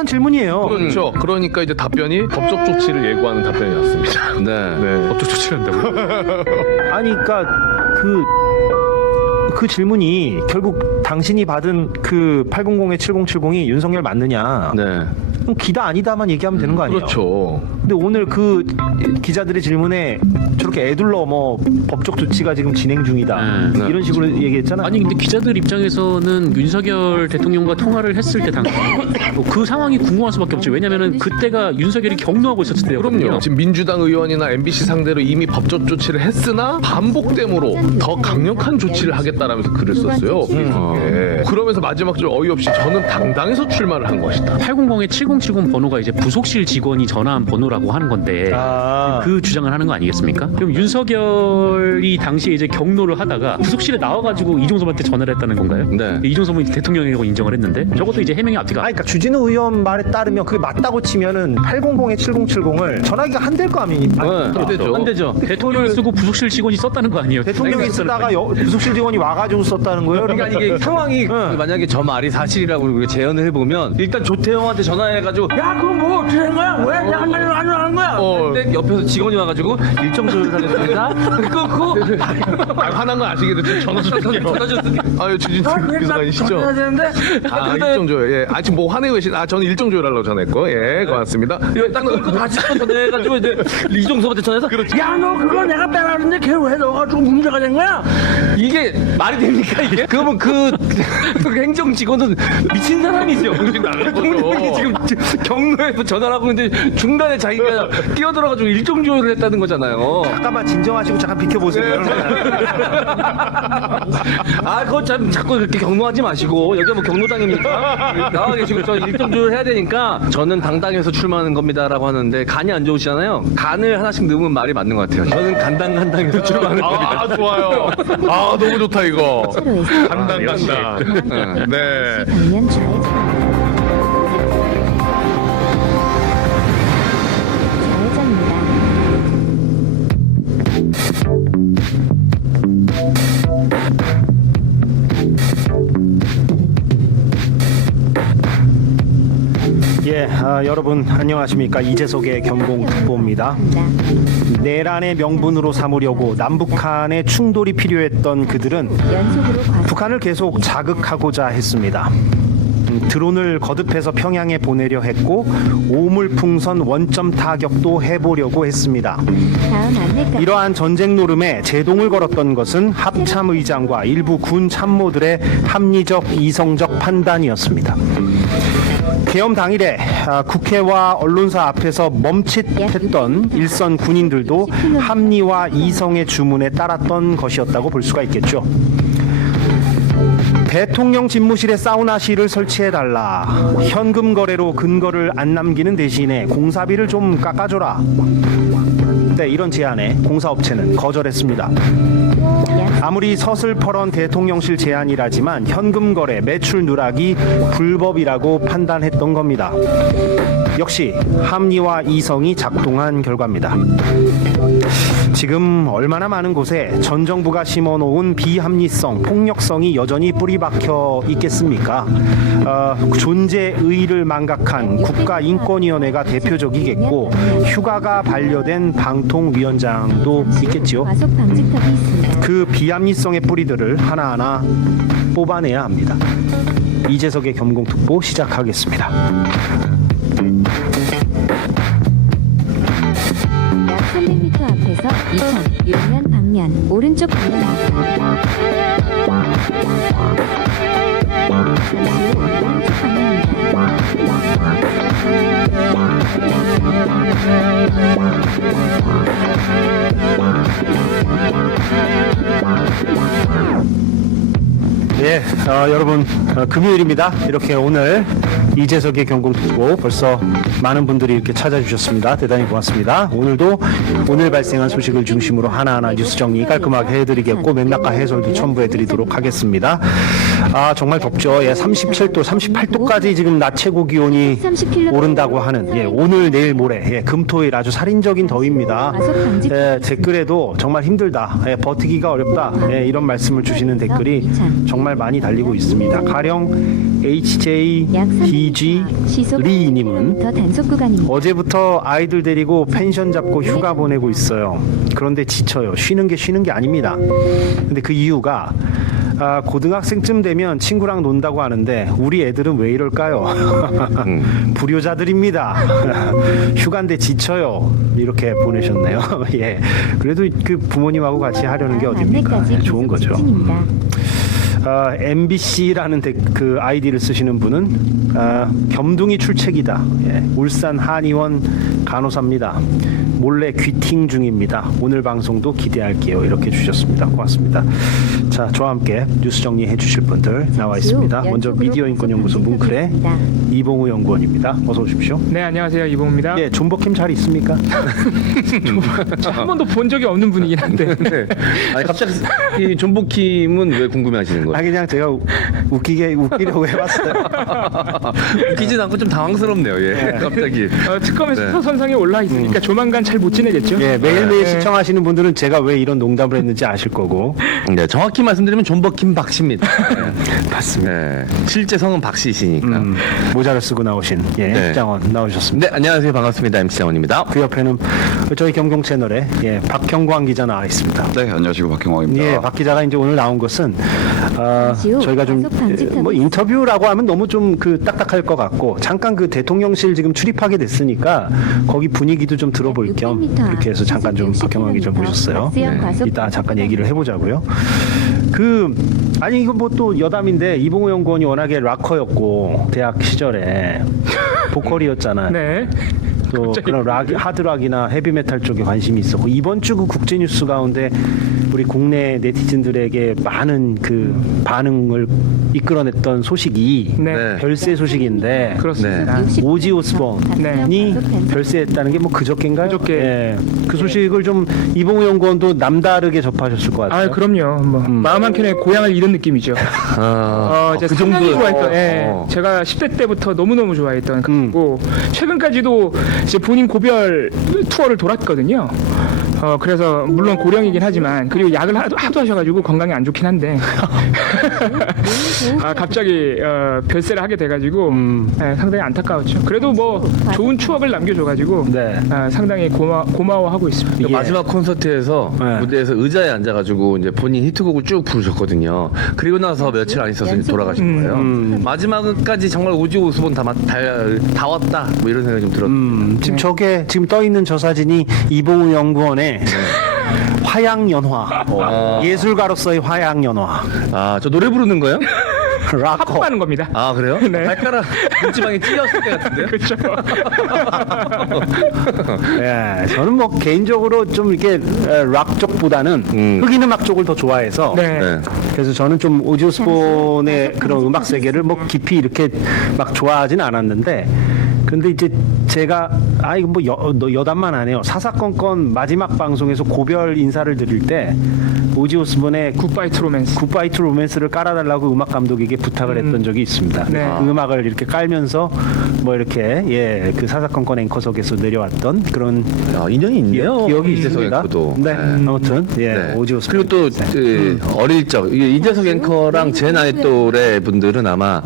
만한 질문이에요. 그렇죠. 그러니까 이제 답변이 법적 조치를 예고하는 답변이었습니다. 네. 법적 조치를 한다고? 아니, 그러니까 그 질문이 결국 당신이 받은 그 800에 7070이 윤석열 맞느냐? 네. 그럼 기다 아니다만 얘기하면 되는 거 아니에요? 그렇죠. 근데 오늘 그 기자들의 질문에 저렇게 애둘러 뭐 법적 조치가 지금 진행 중이다 네. 이런 식으로 얘기했잖아요. 아니 근데 기자들 입장에서는 윤석열 대통령과 통화를 했을 때 당시 그 상황이 궁금할 수밖에 없죠. 왜냐면은 그때가 윤석열이 경로하고 있었을 때거든요. 그럼요. 지금 민주당 의원이나 MBC 상대로 이미 법적 조치를 했으나 반복됨으로 더 강력한 조치를 하겠다라면서 글을 썼어요. 예. 그러면서 마지막 줄 어이없이 저는 당당해서 출마를 한 것이다. 800에 7070 번호가 이제 부속실 직원이 전화한 번호라고 하는 건데 그 주장을 하는 거 아니겠습니까? 그럼 윤석열이 당시에 이제 경로를 하다가 부속실에 나와가지고 이종섭한테 전화를 했다는 건가요? 네. 이종섭은 대통령이라고 인정을 했는데 저것도 이제 해명이 앞뒤가 아니, 그러니까 주진우 의원 말에 따르면 그게 맞다고 치면은 800에 7070을 전화기가 한 대일 거 아닙니까? 안 되죠. 안 되죠. 대통령이 쓰고 부속실 직원이 썼다는 거 아니에요? 대통령이 쓰다가 부속실 직원이 와가지고 썼다는 거예요? 그러니까 이게 상황이 만약에 저 말이 사실이라고 우리가 재현을 해보면 일단 조태영한테 전화해가지고 야 그거 뭐 어떻게 된 거야? 왜 안 하는 거야? 근데 옆에서 직원이 와가지고 일정 조율 하겠습니다. 끊고 화난 건 아시겠죠? 전화 줄게요. 전화 줬으니까 아유 주진우 교수관이시죠? 전화해야 되는데 아 일정 조율. 예. 아 지금 뭐 화내고 계신? 아 저는 일정 조율하려고 전화했고. 예, 고맙습니다. 딱 끊고 다시 또 전화해가지고 이제 이종섭한테 전화해서 야 너 그거 내가 빼라는데 걔 왜 넣어가지고 문제가 된 거야? 이게 말이 됩니까 이게? 그러면 그 행정 직원은 미친 사람이죠. 대통령이 지금 경로에서 전화를 하고 있는데 중간에 자기가 끼어들어가지고 일정 조율을 했다는 거잖아요. 잠깐만 진정하시고 잠깐 비켜보세요. 아 그거 참 자꾸 그렇게 경로하지 마시고 여기가 뭐 경로당입니까? 나와 계시고 저 일정 조율 해야 되니까 저는 당당해서 출마하는 겁니다라고 하는데 간이 안 좋으시잖아요. 간을 하나씩 넣으면 말이 맞는 것 같아요. 저는 간당간당해서 출마하는 겁니다. 아 좋아요. 아 너무 좋다 이거. 차로에서 간당. 네. 방면 좌회전입니다. 좌회전입니다. 예, 여러분 안녕하십니까? 이재석의 경공특보입니다. 내란의 명분으로 삼으려고 남북한의 충돌이 필요했던 그들은 연속으로 과속. 북한을 계속 자극하고자 했습니다. 드론을 거듭해서 평양에 보내려 했고 오물풍선 원점 타격도 해보려고 했습니다. 다음 안내까지. 이러한 전쟁 노름에 제동을 걸었던 것은 합참의장과 일부 군 참모들의 합리적 이성적 판단이었습니다. 계엄 당일에 국회와 언론사 앞에서 멈칫했던 일선 군인들도 합리와 이성의 주문에 따랐던 것이었다고 볼 수가 있겠죠. 대통령 집무실에 사우나실을 설치해달라. 현금 거래로 근거를 안 남기는 대신에 공사비를 좀 깎아줘라. 네, 이런 제안에 공사업체는 거절했습니다. 아무리 서슬퍼런 대통령실 제안이라지만 현금 거래, 매출 누락이 불법이라고 판단했던 겁니다. 역시 합리와 이성이 작동한 결과입니다. 지금 얼마나 많은 곳에 전 정부가 심어놓은 비합리성, 폭력성이 여전히 뿌리 박혀 있겠습니까? 존재의의를 망각한 국가인권위원회가 대표적이겠고 휴가가 반려된 방통위원장도 있겠지요. 과속 방지턱이 있습니다. 그 비합리성의 뿌리들을 하나하나 뽑아내야 합니다. 이재석의 경공특보 시작하겠습니다. 약 300m 앞에서 2000 유면 방면 오른쪽 방면. 오른쪽 네, 여러분 금요일입니다. 이렇게 오늘 이재석의 경공특보 벌써 많은 분들이 이렇게 찾아주셨습니다. 대단히 고맙습니다. 오늘도 오늘 발생한 소식을 중심으로 하나하나 뉴스 정리 깔끔하게 해드리겠고 맥락과 해설도 첨부해드리도록 하겠습니다. 정말 덥죠. 예, 37도, 38도까지 지금 낮 최고 기온이 오른다고 하는 오늘, 내일, 모레 금토일 아주 살인적인 더위입니다. 댓글에도 정말 힘들다, 버티기가 어렵다 이런 말씀을 주시는 댓글이 정말 많이 달리고 있습니다. 가령 HJ DG 시속 리님은 8km 단속 구간입니다. 어제부터 아이들 데리고 펜션 잡고 휴가 보내고 있어요. 그런데 지쳐요. 쉬는 게 아닙니다. 근데 그 이유가 고등학생쯤 되면 친구랑 논다고 하는데 우리 애들은 왜 이럴까요? 불효자들입니다. 휴가인데 지쳐요. 이렇게 보내셨네요. 예. 그래도 그 부모님하고 같이 하려는 게 어딥니까? 안내까지 예, 좋은 계속 거죠. 직진입니다. MBC라는 그 아이디를 쓰시는 분은 겸둥이 출첵이다. 예, 울산 한의원 간호사입니다. 몰래 귀팅 중입니다. 오늘 방송도 기대할게요. 이렇게 주셨습니다. 고맙습니다. 자, 저와 함께 뉴스 정리해 주실 분들 나와 있습니다. 먼저 미디어인권연구소 뭉클의 이봉우 연구원입니다. 어서 오십시오. 네, 안녕하세요. 이봉우입니다. 예, 존버킴 잘 있습니까? 한 번도 본 적이 없는 분이긴 한데. 네. 아니 갑자기 이 존보킴은 왜 궁금해하시는 거예요? 아, 그냥 제가 웃기려고 해봤어요. 웃기진 않고 좀 당황스럽네요. 예. 갑자기. 특검의 네. 수사선상에 올라 있으니까 조만간 잘 못 지내겠죠. 예, 매일매일 네. 시청하시는 분들은 제가 왜 이런 농담을 했는지 아실 거고. 네, 정확히 말씀드리면 존버킴 박씨입니다. 맞습니다. 네. 실제 성은 박씨이시니까. 모자를 쓰고 나오신 네. 입장원 나오셨습니다. 네, 안녕하세요. 반갑습니다. MC 장원입니다. 그 옆에는 저희 경공 채널에 박형광 기자 나와 있습니다. 네, 안녕하십니까 박형광입니다. 예, 박 기자가 이제 오늘 나온 것은 저희가 좀 과속 방지턱이 뭐 인터뷰라고 하면 너무 좀 그 딱딱할 것 같고 잠깐 그 대통령실 지금 출입하게 됐으니까 거기 분위기도 좀 들어볼 겸 600m 그렇게 해서 잠깐 좀 박형광 기자 모셨어요. 이따 잠깐 얘기를 해보자고요. 아니 이거 뭐 또 여담인데 이봉우 연구원이 워낙에 락커였고 대학 시절에 보컬이었잖아요. 네. 또 그런 하드락이나 헤비메탈 쪽에 관심이 있었고 이번 주 그 국제뉴스 가운데 우리 국내 네티즌들에게 많은 그 반응을 이끌어냈던 소식이 네. 별세 소식인데 그렇습니다. 오지 오스본이 별세했다는 게 뭐 그저께인가요? 그저께. 예. 그 소식을 좀 이봉우 연구원도 남다르게 접하셨을 것 같아요. 아, 그럼요. 뭐 마음 한켠에 고향을 잃은 느낌이죠. 이제 그 상당히 정도요? 좋아했던. 예. 제가 10대 때부터 너무너무 좋아했던 그리고 최근까지도 이제 본인 고별 투어를 돌았거든요. 그래서 물론 고령이긴 하지만 그리고 약을 하도 하셔가지고 건강이 안 좋긴 한데 갑자기 별세를 하게 돼가지고 상당히 안타까웠죠. 그래도 뭐 좋은 추억을 남겨줘가지고 네. 상당히 고마워하고 있습니다. 그 마지막 콘서트에서 네. 무대에서 의자에 앉아가지고 이제 본인 히트곡을 쭉 부르셨거든요. 그리고 나서 며칠 안 있어서 이제 돌아가신 거예요. 마지막까지 정말 오지 오스본 다 왔다 뭐 이런 생각이 좀 들었어요. 지금 저게 지금 떠 있는 저 사진이 이봉우 연구원의 화양연화 예술가로서의 화양연화 아, 저 노래 부르는 거예요? 락커 합하는 겁니다. 아, 그래요? 네. 발가락 문지방에 찢었을 때 같은데요? 그렇죠. 예, 저는 뭐 개인적으로 좀 이렇게 락 쪽보다는 흑인 음악 쪽을 더 좋아해서 네. 네. 그래서 저는 좀 오지 오스본의 그런 음악 세계를 뭐 깊이 이렇게 막 좋아하진 않았는데 근데 이제 제가 이거 뭐 여담만 하네요. 사사건건 마지막 방송에서 고별 인사를 드릴 때 오지 오스본의 굿바이 투 로맨스. 굿바이 투 로맨스를 깔아달라고 음악 감독에게 부탁을 했던 적이 있습니다. 네. 그 음악을 이렇게 깔면서 뭐 이렇게 그 사사건건 앵커석에서 내려왔던 그런 인연이 있네요. 기억이 이재석 있습니다. 앵커도. 네, 아무튼 네. 오지 오스본. 그리고 또 어릴 적 이게 이재석 앵커랑 제 나이 또래 분들은 아마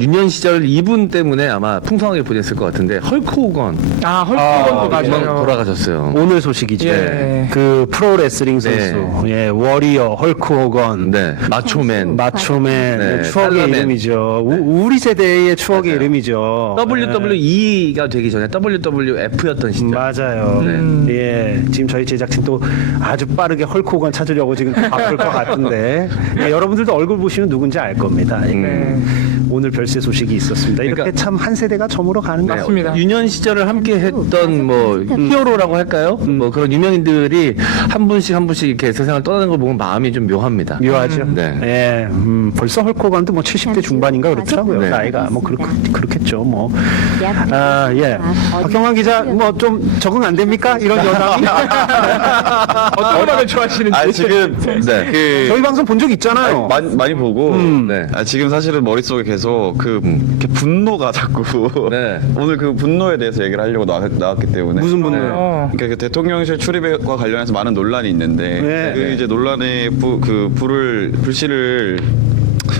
유년 시절 이분 때문에 아마 풍성하게 보냈을 것 같은데 헐크 호건 헐크건도 맞아요. 돌아가셨어요. 오늘 소식이죠. 예. 그 프로레슬링 선수, 네. 워리어, 헐크 호건, 네, 마초맨. 마초맨, 네, 추억의 살라맨. 이름이죠. 우리 세대의 추억의 이름이죠. WWE가 되기 전에 WWF였던 시절. 맞아요. 예, 지금 저희 제작진 또 아주 빠르게 헐크 호건 찾으려고 지금 바쁠 것 같은데 예, 여러분들도 얼굴 보시면 누군지 알 겁니다. 예. 오늘 별세 소식이 있었습니다. 이렇게 그러니까- 참 한 세대가 저물어 가는 것 같습니다. 맞습니다. 유년 시절을 함께 했던 뭐 히어로라고 할까요? 뭐 그런 유명인들이 한 분씩 이렇게 세상을 떠나는 걸 보면 마음이 좀 묘합니다. 묘하죠. 네. 예, 벌써 헐코건도 뭐 70대 중반인가 그렇더라고요. 네. 나이가 뭐 그렇겠죠. 뭐. 예. 박형환 기자 뭐 좀 적응 안 됩니까? 이런 여담이. 어떤 음악을 좋아하시는지. 아 지금 네. 저희 방송 본 적 있잖아요. 많이 보고 네. 지금 사실은 머릿속에 계속 이렇게 분노가 자꾸 네. 오늘 그 분노에 대해서 얘기를 하려고 나왔기 때문에 무슨 분노요? 그러니까 그 대통령실 출입과 관련해서 많은 논란이 있는데 네. 그 이제 논란의 불씨를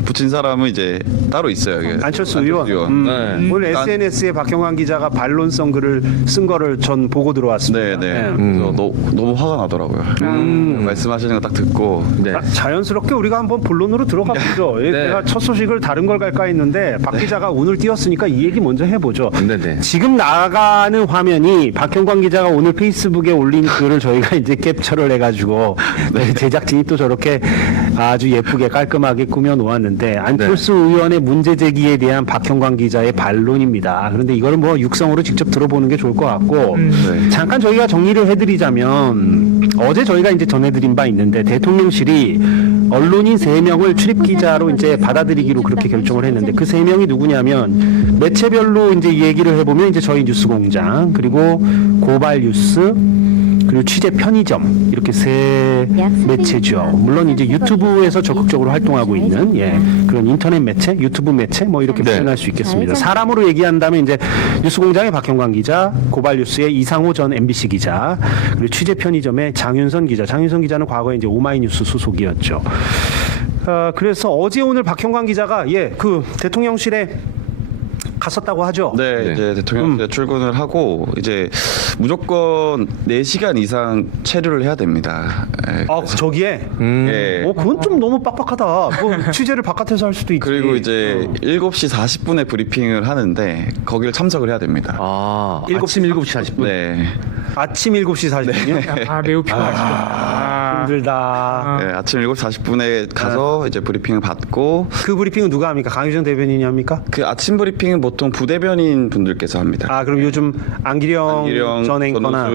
붙인 사람은 이제 따로 있어요. 이게. 안철수 의원. 네. 오늘 SNS에 박형광 기자가 반론성 글을 쓴 거를 전 보고 들어왔습니다. 네네. 그래서 너무 화가 나더라고요. 말씀하시는 거 딱 듣고. 네. 자연스럽게 우리가 한번 본론으로 들어가 보죠. 제가 첫 소식을 다른 걸 갈까 했는데 박 기자가 오늘 띄웠으니까 이 얘기 먼저 해보죠. 네네. 지금 나가는 화면이 박형광 기자가 오늘 페이스북에 올린 글을 저희가 이제 캡처를 해가지고 제작진이 또 저렇게 아주 예쁘게 깔끔하게 꾸며 놓았는데 안철수 의원의 문제 제기에 대한 박형광 기자의 반론입니다. 그런데 이거를 뭐 육성으로 직접 들어보는 게 좋을 것 같고 잠깐 저희가 정리를 해드리자면 어제 저희가 이제 전해드린 바 있는데 대통령실이 언론인 3명을 출입 기자로 이제 받아들이기로 그렇게 결정을 했는데 그 3명이 누구냐면 매체별로 이제 얘기를 해보면 이제 저희 뉴스공장 그리고 고발뉴스 그리고 취재 편의점 이렇게 세 매체죠. 물론 이제 유튜브에서 적극적으로 활동하고 있는 그런 인터넷 매체, 유튜브 매체 뭐 이렇게 표현할 수 있겠습니다. 사람으로 얘기한다면 이제 뉴스공장의 박형광 기자, 고발뉴스의 이상호 전 MBC 기자, 그리고 취재 편의점의 장윤선 기자. 장윤선 기자는 과거에 이제 오마이뉴스 소속이었죠. 그래서 어제 오늘 박형광 기자가 그 대통령실에 갔었다고 하죠. 네, 이제 대통령실에 출근을 하고 이제 무조건 4시간 이상 체류를 해야 됩니다. 저기에? 예. 그건 좀 너무 빡빡하다. 뭐 취재를 바깥에서 할 수도 있지. 그리고 이제 7시 40분에 브리핑을 하는데 거기를 참석을 해야 됩니다. 아침 7시 40분. 네. 아침 7시 40분이요? 매우 피곤하시다. 힘들다. 네, 아침 7시 40분에 가서 이제 브리핑을 받고 그 브리핑은 누가 합니까? 강유정 대변인이 합니까? 그 아침 브리핑은 보통 부대변인 분들께서 합니다. 그럼 요즘 안기령 전 앵커나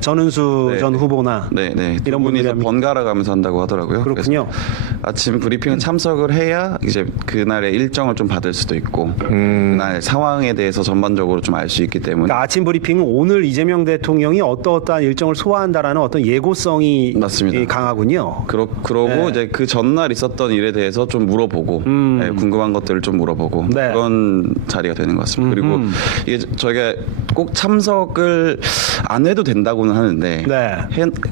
전은수 전 후보나 네네 이런 분들이 분이서 합니까? 번갈아 가면서 한다고 하더라고요. 그렇군요. 그래서 아침 브리핑은 참석을 해야 이제 그날의 일정을 좀 받을 수도 있고 그날 상황에 대해서 전반적으로 좀 알 수 있기 때문에 그러니까 아침 브리핑은 오늘 이재명 대통령이 어떠한 일정을 소화한다라는 어떤 예고성이 맞습니다. 강하군요. 그러고 이제 그 전날 있었던 일에 대해서 좀 물어보고 궁금한 것들을 좀 물어보고 네. 그런 자리가 되는 것 같습니다. 그리고 이게 저희가 꼭 참석을 안 해도 된다고는 하는데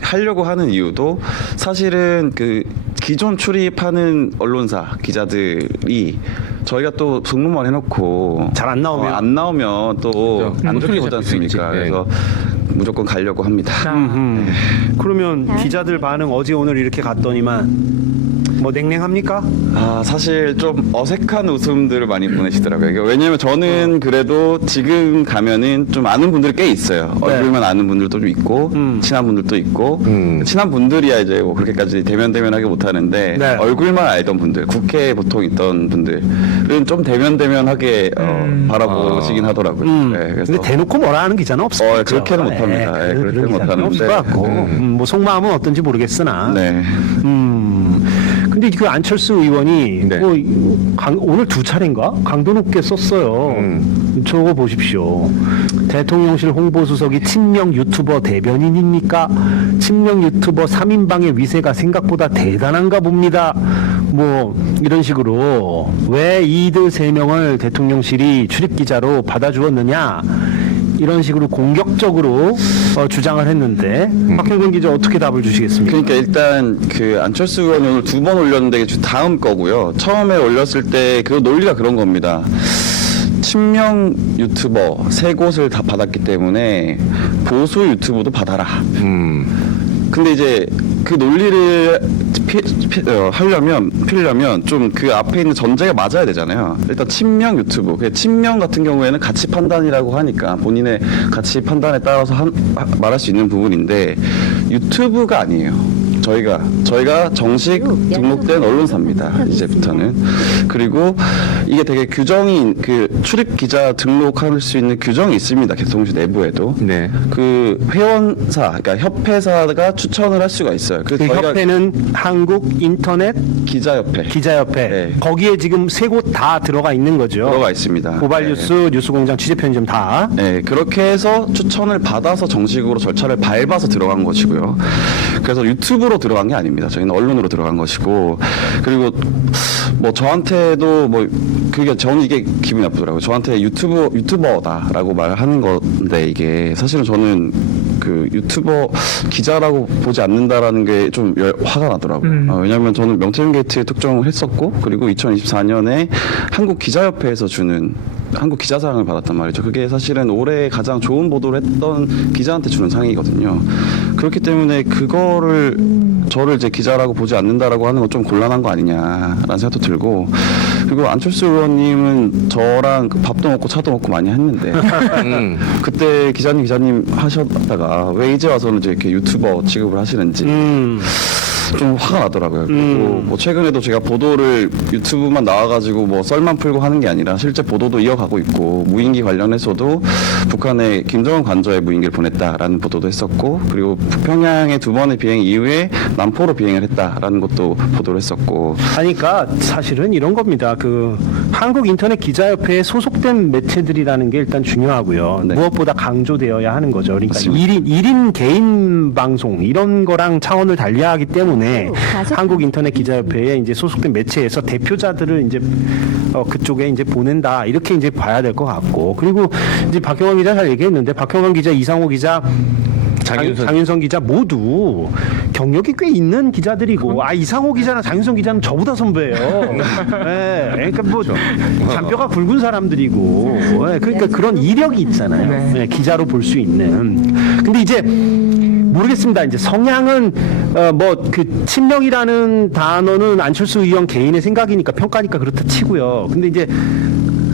하려고 하는 이유도 사실은 그 기존 출입하는 언론사 기자들이 저희가 또 등록만 해놓고 잘 안 나오면 안 나오면 또 안 좋게 보지 않습니까? 네. 그래서 무조건 가려고 합니다. 그러면 기자들 반응 어제 오늘 이렇게 갔더니만 뭐 냉랭합니까? 사실 좀 어색한 웃음들을 많이 보내시더라고요. 이게 왜냐면 저는 그래도 지금 가면은 좀 아는 분들이 꽤 있어요. 얼굴만 아는 분들도 좀 있고 친한 분들도 있고 친한 분들이야 이제 뭐 그렇게까지 대면하게 못하는데 얼굴만 알던 분들, 국회에 보통 있던 분들은 좀 대면하게 바라보시긴 하더라고요. 네, 그래서 근데 대놓고 뭐라 하는 기자는 없어요. 그렇게는 못합니다. 그렇게는 못하는데 없을 것 같고 뭐 속마음은 어떤지 모르겠으나. 네. 근데 그 안철수 의원이 뭐 오늘 2차례인가 강도 높게 썼어요. 저거 보십시오. 대통령실 홍보수석이 친명 유튜버 대변인입니까? 친명 유튜버 3인방의 위세가 생각보다 대단한가 봅니다. 뭐 이런 식으로 왜 이들 3명을 대통령실이 출입기자로 받아주었느냐 이런 식으로 공격적으로 주장을 했는데 박형광 기자 어떻게 답을 주시겠습니까? 그러니까 일단 그 안철수 의원이 오늘 2번 올렸는데 다음 거고요. 처음에 올렸을 때 그 논리가 그런 겁니다. 친명 유튜버 3곳을 다 받았기 때문에 보수 유튜브도 받아라. 근데 이제 그 논리를 피려면 좀 그 앞에 있는 전제가 맞아야 되잖아요. 일단 친명 유튜브, 그 친명 같은 경우에는 가치 판단이라고 하니까 본인의 가치 판단에 따라서 말할 수 있는 부분인데 유튜브가 아니에요. 저희가 정식 등록된 언론사입니다. 이제부터는. 그리고 이게 되게 규정이 그 출입 기자 등록할 수 있는 규정이 있습니다. 대통령실 내부에도. 네. 그 회원사, 그러니까 협회사가 추천을 할 수가 있어요. 그래서 그 저희가 협회는 한국 인터넷 기자협회 네. 거기에 지금 3곳 다 들어가 있는 거죠. 들어가 있습니다. 고발뉴스, 뉴스공장, 취재편의점 다. 네, 그렇게 해서 추천을 받아서 정식으로 절차를 밟아서 들어간 것이고요. 그래서 유튜브로 기자로 들어간 게 아닙니다. 저희는 언론으로 들어간 것이고, 그리고 뭐 저한테도 뭐 그게 저는 이게 기분이 나쁘더라고요. 저한테 유튜버다라고 말하는 건데, 이게 사실은 저는 그 유튜버 기자라고 보지 않는다라는 게 좀 화가 나더라고요. 왜냐하면 저는 명태균 게이트에 특종을 했었고, 그리고 2024년에 한국 기자협회에서 주는 한국 기자상을 받았단 말이죠. 그게 사실은 올해 가장 좋은 보도를 했던 기자한테 주는 상이거든요. 그렇기 때문에 그거를 저를 이제 기자라고 보지 않는다라고 하는 건 좀 곤란한 거 아니냐라는 생각도 들고, 그리고 안철수 의원님은 저랑 밥도 먹고 차도 먹고 많이 했는데 그때 기자님 하셨다가 왜 이제 와서는 이제 이렇게 유튜버 취급을 하시는지 좀 화가 나더라고요. 그리고 뭐 최근에도 제가 보도를 유튜브만 나와가지고 뭐 썰만 풀고 하는 게 아니라 실제 보도도 이어가고 있고, 무인기 관련해서도 북한에 김정은 관저에 무인기를 보냈다라는 보도도 했었고, 그리고 평양의 2번의 비행 이후에 남포로 비행을 했다라는 것도 보도를 했었고. 그러니까 사실은 이런 겁니다. 그 한국 인터넷 기자협회에 소속된 매체들이라는 게 일단 중요하고요. 네. 무엇보다 강조되어야 하는 거죠. 그러니까 맞습니다. 1인 개인 방송 이런 거랑 차원을 달리하기 때문에 한국 인터넷 기자협회에 이제 소속된 매체에서 대표자들을 이제 그쪽에 이제 보낸다 이렇게 이제 봐야 될 것 같고, 그리고 이제 박형원 기자 잘 얘기했는데 박형원 기자, 이상호 기자, 장윤선 기자 모두 경력이 꽤 있는 기자들이고, 이상호 기자나 장윤선 기자는 저보다 선배예요. 네, 그러니까 뭐 잔뼈가 굵은 사람들이고, 네, 그러니까 그런 이력이 있잖아요. 네, 기자로 볼 수 있는. 근데 이제 모르겠습니다. 이제 성향은 뭐 그 친명이라는 단어는 안철수 의원 개인의 생각이니까 평가니까 그렇다 치고요. 근데 이제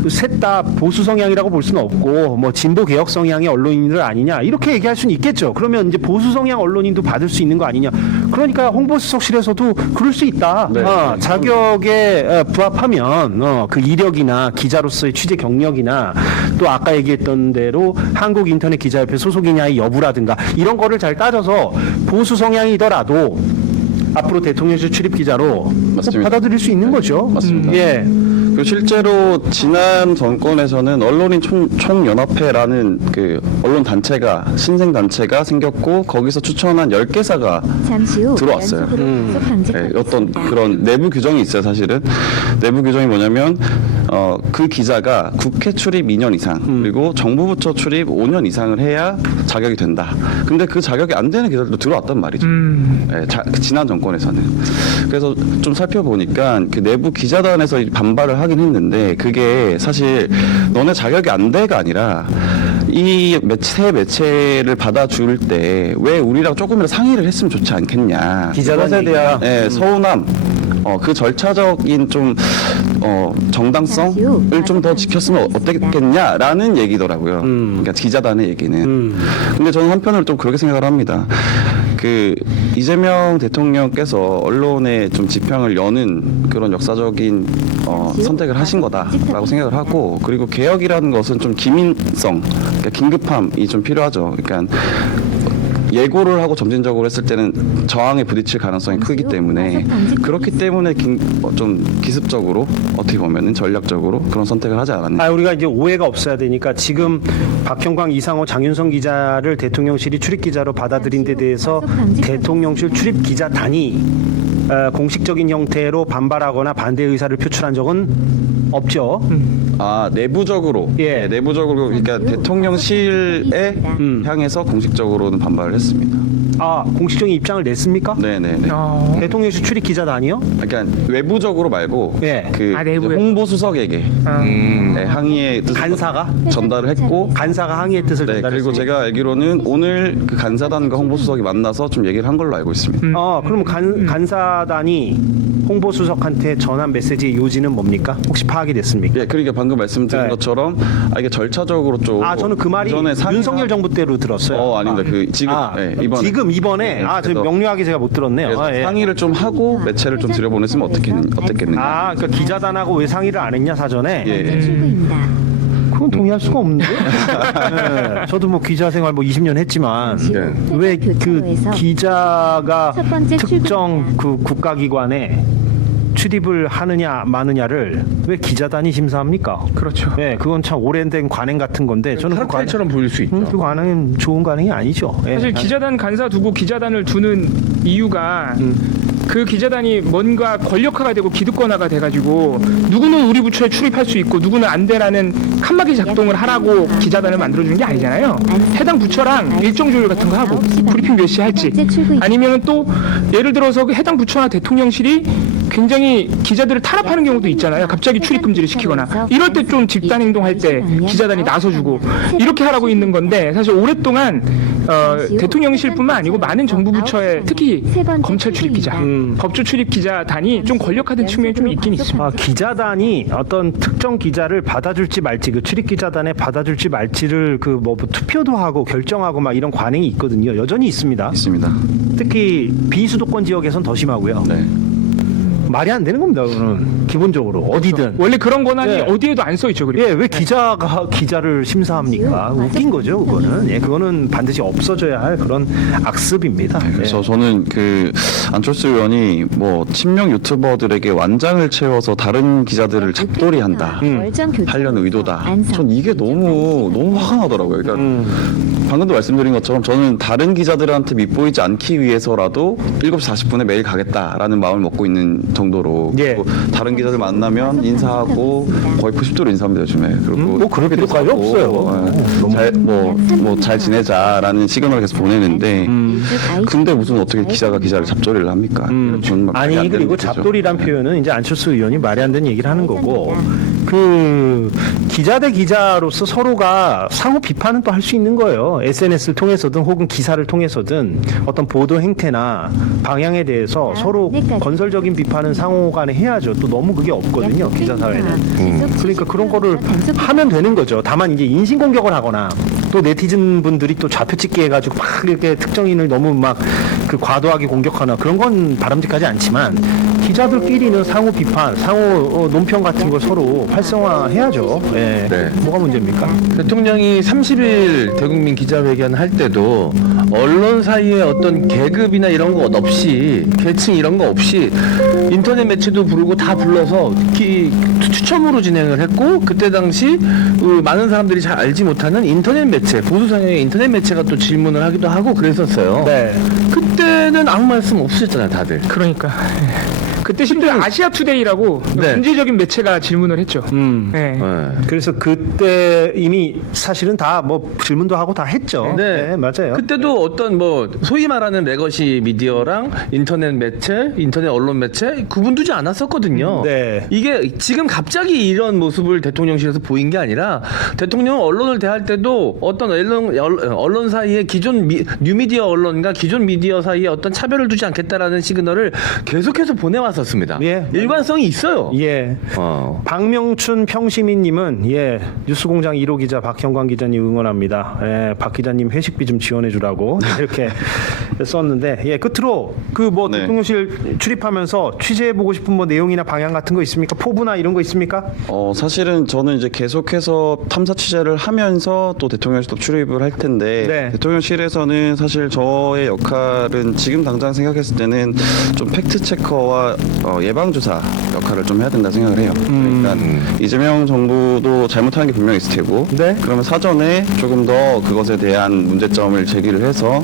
셋 다 보수 성향이라고 볼 수는 없고, 뭐 진보 개혁 성향의 언론인들 아니냐 이렇게 얘기할 수는 있겠죠. 그러면 이제 보수 성향 언론인도 받을 수 있는 거 아니냐. 그러니까 홍보수석실에서도 그럴 수 있다. 네. 자격에 부합하면 그 이력이나 기자로서의 취재 경력이나 또 아까 얘기했던 대로 한국 인터넷 기자협회 소속이냐의 여부라든가 이런 거를 잘 따져서 보수 성향이더라도 앞으로 대통령실 출입 기자로 맞습니다. 받아들일 수 있는 거죠. 맞습니다. 예. 그리고 실제로 지난 정권에서는 언론인 총연합회라는 그 언론 단체가, 신생 단체가 생겼고, 거기서 추천한 10개사가 잠시 후 들어왔어요. 연속으로 계속 방지 네, 어떤 그런 내부 규정이 있어요. 사실은 내부 규정이 뭐냐면 그 기자가 국회 출입 2년 이상 그리고 정부 부처 출입 5년 이상을 해야 자격이 된다. 근데 그 자격이 안 되는 기자들도 들어왔단 말이죠. 네, 지난 정권에서는. 그래서 좀 살펴보니까 그 내부 기자단에서 반발을 하긴 했는데, 그게 사실 너네 자격이 안 돼가 아니라 이 새 매체를 받아줄 때 왜 우리랑 조금이라도 상의를 했으면 좋지 않겠냐. 그것에 대한 서운함, 그 절차적인 좀 정당성을 좀 더 지켰으면 어땠겠냐라는 얘기더라고요. 그러니까 기자단의 얘기는. 근데 저는 한편으로 좀 그렇게 생각을 합니다. 그 이재명 대통령께서 언론에 좀 지평을 여는 그런 역사적인 선택을 하신 거다라고 생각을 하고, 그리고 개혁이라는 것은 좀 기민성, 그러니까 긴급함이 좀 필요하죠. 그러니까 예고를 하고 점진적으로 했을 때는 저항에 부딪힐 가능성이 크기 때문에, 그렇기 때문에 좀 기습적으로 어떻게 보면은 전략적으로 그런 선택을 하지 않았나. 우리가 이제 오해가 없어야 되니까 지금 박형광, 이상호, 장윤성 기자를 대통령실이 출입 기자로 받아들인 데 대해서 대통령실 출입 기자단이 공식적인 형태로 반발하거나 반대 의사를 표출한 적은 없죠. 내부적으로. 예. 내부적으로, 그러니까 대통령실에 향해서 공식적으로는 반발을 했습니다. 공식적인 입장을 냈습니까? 네네네. 대통령실 출입 기자단이요? 그러니까 외부적으로 말고 예. 그 내부에. 홍보수석에게 네, 항의의 뜻을 간사가? 전달을 했고, 간사가 항의의 뜻을 네, 전달했어요. 그리고 제가 알기로는 오늘 그 간사단과 홍보수석이 만나서 좀 얘기를 한 걸로 알고 있습니다. 그럼 간사단이 홍보수석한테 전한 메시지의 요지는 뭡니까? 혹시 파악이 됐습니까? 예, 그러니까 방금 말씀드린 네. 것처럼 이게 절차적으로 좀. 저는 그 말이 전에 윤석열 정부 때로 들었어요. 아닙니다. 그 지금 이번에 네, 저 그래서- 명료하게 제가 못 들었네요. 그래서 상의를 좀 하고 매체를 좀 들여보냈으면 어떻겠느냐. 그러니까 기자단하고 왜 상의를 안 했냐 사전에? 예. 출구입니다. 그건 동의할 수가 없는데. 네, 저도 뭐 기자 생활 20년 했지만 왜 그 기자가 첫 번째 특정 출구입니다. 그 국가기관에 출입을 하느냐 마느냐를 왜 기자단이 심사합니까? 그렇죠. 예, 그건 참 오래된 관행 같은 건데 저는 그 관행, 탈탈처럼 보일 수 있죠. 그 관행은 좋은 관행이 아니죠. 예. 사실 기자단 간사 두고 기자단을 두는 이유가 그 기자단이 뭔가 권력화가 되고 기득권화가 돼가지고 누구는 우리 부처에 출입할 수 있고 누구는 안 돼라는 칸막이 작동을 하라고 기자단을 만들어주는 게 아니잖아요. 해당 부처랑 일정 조율 같은 거 하고 브리핑 몇 시에 할지 아니면 또 예를 들어서 그 해당 부처나 대통령실이 굉장히 기자들을 탄압하는 경우도 있잖아요. 갑자기 출입 금지를 시키거나 이럴 때 좀 집단 행동할 때 기자단이 나서주고 이렇게 하라고 있는 건데 사실 오랫동안 대통령실뿐만 아니고 많은 정부 부처에 특히 검찰 출입 기자, 법조 출입 기자단이 좀 권력화된 측면이 좀 있긴 있습니다. 기자단이 어떤 특정 기자를 받아줄지 말지 그 출입 기자단에 받아줄지 말지를 그 뭐 투표도 하고 결정하고 막 이런 관행이 있거든요. 여전히 있습니다. 있습니다. 특히 비수도권 지역에선 더 심하고요. 네. 말이 안 되는 겁니다. 그거는 기본적으로 어디든. 원래 그런 권한이 예. 어디에도 안 써 있죠. 그리고. 예, 왜 기자가 기자를 심사합니까? 웃긴 거죠, 그거는. 예, 그거는 반드시 없어져야 할 그런 악습입니다. 그래서 저는 그 안철수 의원이 뭐 친명 유튜버들에게 완장을 채워서 다른 기자들을 잡돌이한다. 하려는 의도다. 전 이게 너무 화가 나더라고요. 그러니까 방금도 말씀드린 것처럼 저는 다른 기자들한테 밉보이지 않기 위해서라도 7시 40분에 매일 가겠다라는 마음을 먹고 있는 정도로 예. 그리고 다른 기자들 만나면 인사하고 거의 90도로 인사합니다 요즘에. 그리고 뭐 그럴 필요까지 없어요. 잘 지내자라는 시그널을 계속 보내는데 근데 무슨 어떻게 기자가 기자를 잡조리를 합니까? 저는 막 말이 아니 안 되는 그리고 거죠. 잡돌이란 표현은 이제 안철수 의원이 말이 안 되는 얘기를 하는 거고 그 기자 대 기자로서 서로가 상호 비판은 또 할 수 있는 거예요. SNS를 통해서든 혹은 기사를 통해서든 어떤 보도 행태나 방향에 대해서 서로 건설적인 비판은 상호 간에 해야죠. 또 너무 그게 없거든요. 기자 사회는. 그러니까 그런 거를 하면 되는 거죠. 다만 이제 인신공격을 하거나 또 네티즌 분들이 또 좌표 찍기 해가지고 막 이렇게 특정인을 너무 막 그 과도하게 공격하나 그런 건 바람직하지 않지만 기자들끼리는 상호 비판, 상호 논평 같은 걸 서로 활성화해야죠. 예. 네. 뭐가 문제입니까? 대통령이 30일 대국민 기자회견 할 때도 언론 사이에 어떤 계급이나 이런 것 없이 계층 이런 거 없이 인터넷 매체도 부르고 다 불러서 추첨으로 진행을 했고 그때 당시 많은 사람들이 잘 알지 못하는 인터넷 매체 보수 성향의 인터넷 매체가 또 질문을 하기도 하고 그랬었어요. 네. 그때는 아무 말씀 없으셨잖아요, 다들. 그러니까. 그때 심지어 아시아 투데이라고 네. 문제적인 매체가 질문을 했죠. 네. 네. 그래서 그때 이미 사실은 다 뭐 질문도 하고 다 했죠. 네. 맞아요. 그때도 어떤 뭐 소위 말하는 레거시 미디어랑 인터넷 매체, 인터넷 언론 매체 구분두지 않았었거든요. 네. 이게 지금 갑자기 이런 모습을 대통령실에서 보인 게 아니라 대통령은 언론을 대할 때도 어떤 언론 사이에 기존 뉴미디어 언론과 기존 미디어 사이에 어떤 차별을 두지 않겠다라는 시그널을 계속해서 보내왔었습니다. 예. 일관성이 있어요. 예. 박명춘 평시민님은 뉴스공장 1호 기자 박형광 기자님 응원합니다. 박 기자님 회식비 좀 지원해주라고 이렇게 썼는데 끝으로 그 뭐 네. 대통령실 출입하면서 취재해보고 싶은 뭐 내용이나 방향 같은 거 있습니까? 포부나 이런 거 있습니까? 사실은 저는 이제 계속해서 탐사 취재를 하면서 또 대통령실도 출입을 할 텐데 네. 대통령실에서는 사실 저의 역할은 지금 당장 생각했을 때는 좀 팩트 체커와 예방주사 역할을 좀 해야 된다 생각을 해요. 그러니까 이재명 정부도 잘못하는 게 분명히 있을 테고 네. 그러면 사전에 조금 더 그것에 대한 문제점을 제기를 해서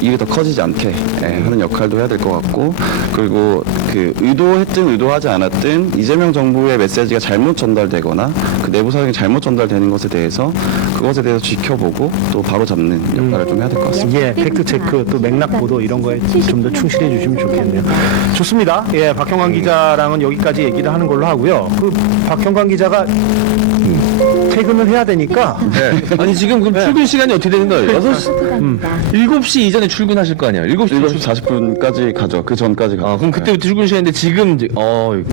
일이 더 커지지 않게 하는 역할도 해야 될 것 같고 그리고 그 의도했든 의도하지 않았든 이재명 정부의 메시지가 잘못 전달되거나 그 내부 사정이 잘못 전달되는 것에 대해서 그것에 대해서 지켜보고 또 바로 잡는 역할을 좀 해야 될 것 같습니다. 팩트 체크 또 맥락 보도 이런 거에 좀 더 충실해 주시면 좋겠네요. 좋습니다. 박형광 기자랑은 여기까지 얘기를 하는 걸로 하고요. 그 박형광 기자가 퇴근을 해야 되니까 네. 아니 지금 그럼 출근 시간이 어떻게 되는 거예요? 6시, 7시 이전에 출근하실 거 아니에요? 7시 40분까지 가죠. 그 전까지 가죠. 그럼 그때부터 출근 시간인데 지금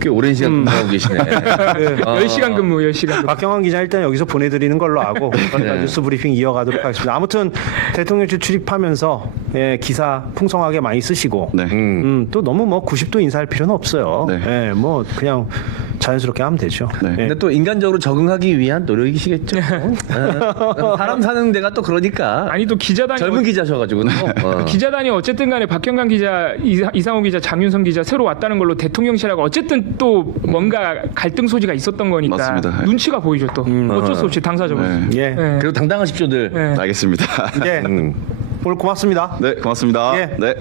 꽤 오랜 시간 근무하고 계시네. 10시간 근무, 10시간 근무. 박형광 기자 일단 여기서 보내드리는 걸로 하고 뉴스 브리핑 이어가도록 하겠습니다. 아무튼 대통령실 출입하면서 예, 기사 풍성하게 많이 쓰시고 네. 또 너무 뭐 90도 인사할 필요는 없어요. 네. 예, 뭐 그냥 자연스럽게 하면 되죠. 네. 예. 근데 또 인간적으로 적응하기 위한 노력이시겠죠. 사람 사는 데가 또 그러니까. 아니 또 기자단이 젊은 기자셔가지고. 기자단이 어쨌든 간에 박경강 기자, 이상호 기자, 장윤성 기자 새로 왔다는 걸로 대통령실하고 어쨌든 또 뭔가 갈등 소지가 있었던 거니까 맞습니다. 눈치가 보이죠 또. 어쩔 수 없이 당사자로. 네. 예. 네. 그리고 당당하십시오들. 네. 알겠습니다. 예. 오늘 고맙습니다. 네, 고맙습니다. 예. 네.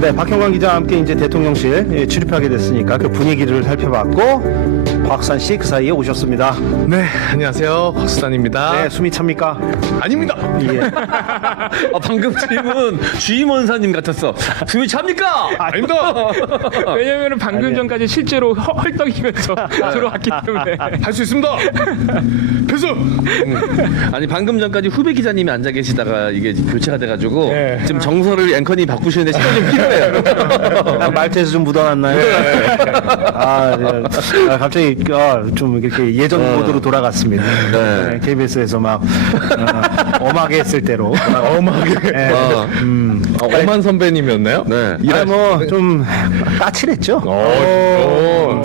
네, 박형광 기자와 함께 이제 대통령실 출입하게 됐으니까 그 분위기를 살펴봤고 곽산 씨 그 사이에 오셨습니다. 네, 안녕하세요. 곽수산입니다. 네, 숨이 찹니까? 아닙니다. 예. 방금 질문 주임원사님 같았어. 숨이 찹니까? 아닙니다. 왜냐면은 방금 전까지 실제로 헐떡이면서 들어왔기 때문에. 할 수 있습니다. 필수. 아니 방금 전까지 후배 기자님이 앉아 계시다가 이게 교체가 돼가지고 지금 정서를 앵커님이 바꾸시는데 시간이 좀 필요해요. 아, 말투에서 좀 묻어났나요? 아, 네. 갑자기 좀 이렇게 예전 모드로 돌아갔습니다. 네, KBS에서 막 엄하게 했을 때로. 엄하게. 네. 엄한 선배님이었나요? 네. 아, 뭐좀 까칠했죠.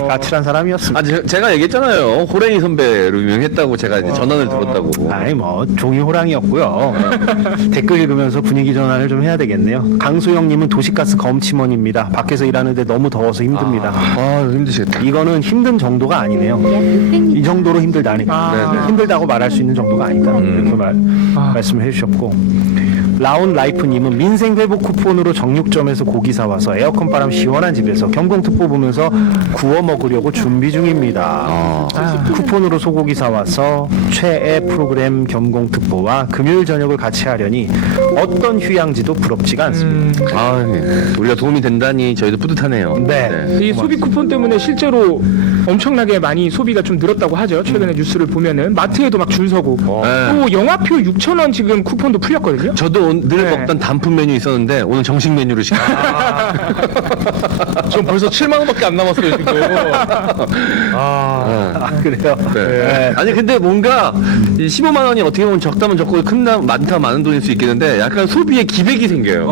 까칠한 사람이었습니다. 아 제가 얘기했잖아요. 호랭이 선배로 유명했다고 제가 이제 전언을 들었다고. 아니 뭐 종이 호랑이였고요. 댓글 읽으면서 분위기 전환을 좀 해야 되겠네요. 강소영님은 도시가스 검침원입니다. 밖에서 일하는데 너무 더워서 힘듭니다. 아 힘드시겠다. 이거는 힘든 정도가 아니네요. 약 600m 이 정도로 힘들다니까. 힘들다고 말할 수 있는 정도가 아니다. 이렇게 말씀을 해주셨고. 라온 라이프님은 민생 회복 쿠폰으로 정육점에서 고기 사와서 에어컨 바람 시원한 집에서 경공특보 보면서 구워 먹으려고 준비 중입니다. 쿠폰으로 소고기 사와서 최애 프로그램 경공특보와 금요일 저녁을 같이 하려니 어떤 휴양지도 부럽지가 않습니다. 아 우리가 도움이 된다니 저희도 뿌듯하네요. 네. 이 소비 쿠폰 때문에 실제로 엄청나게 많이 소비가 좀 늘었다고 하죠. 최근에 뉴스를 보면은 마트에도 막 줄 서고 또 영화표 6,000원 지금 쿠폰도 풀렸거든요. 저도 늘 먹던 단품 메뉴 있었는데 오늘 정식 메뉴를 시켰어요. 전 벌써 7만 원밖에 안 남았어요 지금. 그래요? 네. 아니 근데 뭔가 이 15만 원이 어떻게 보면 적다면 적고 많다 많은 돈일 수 있겠는데 약간 소비에 기백이 생겨요.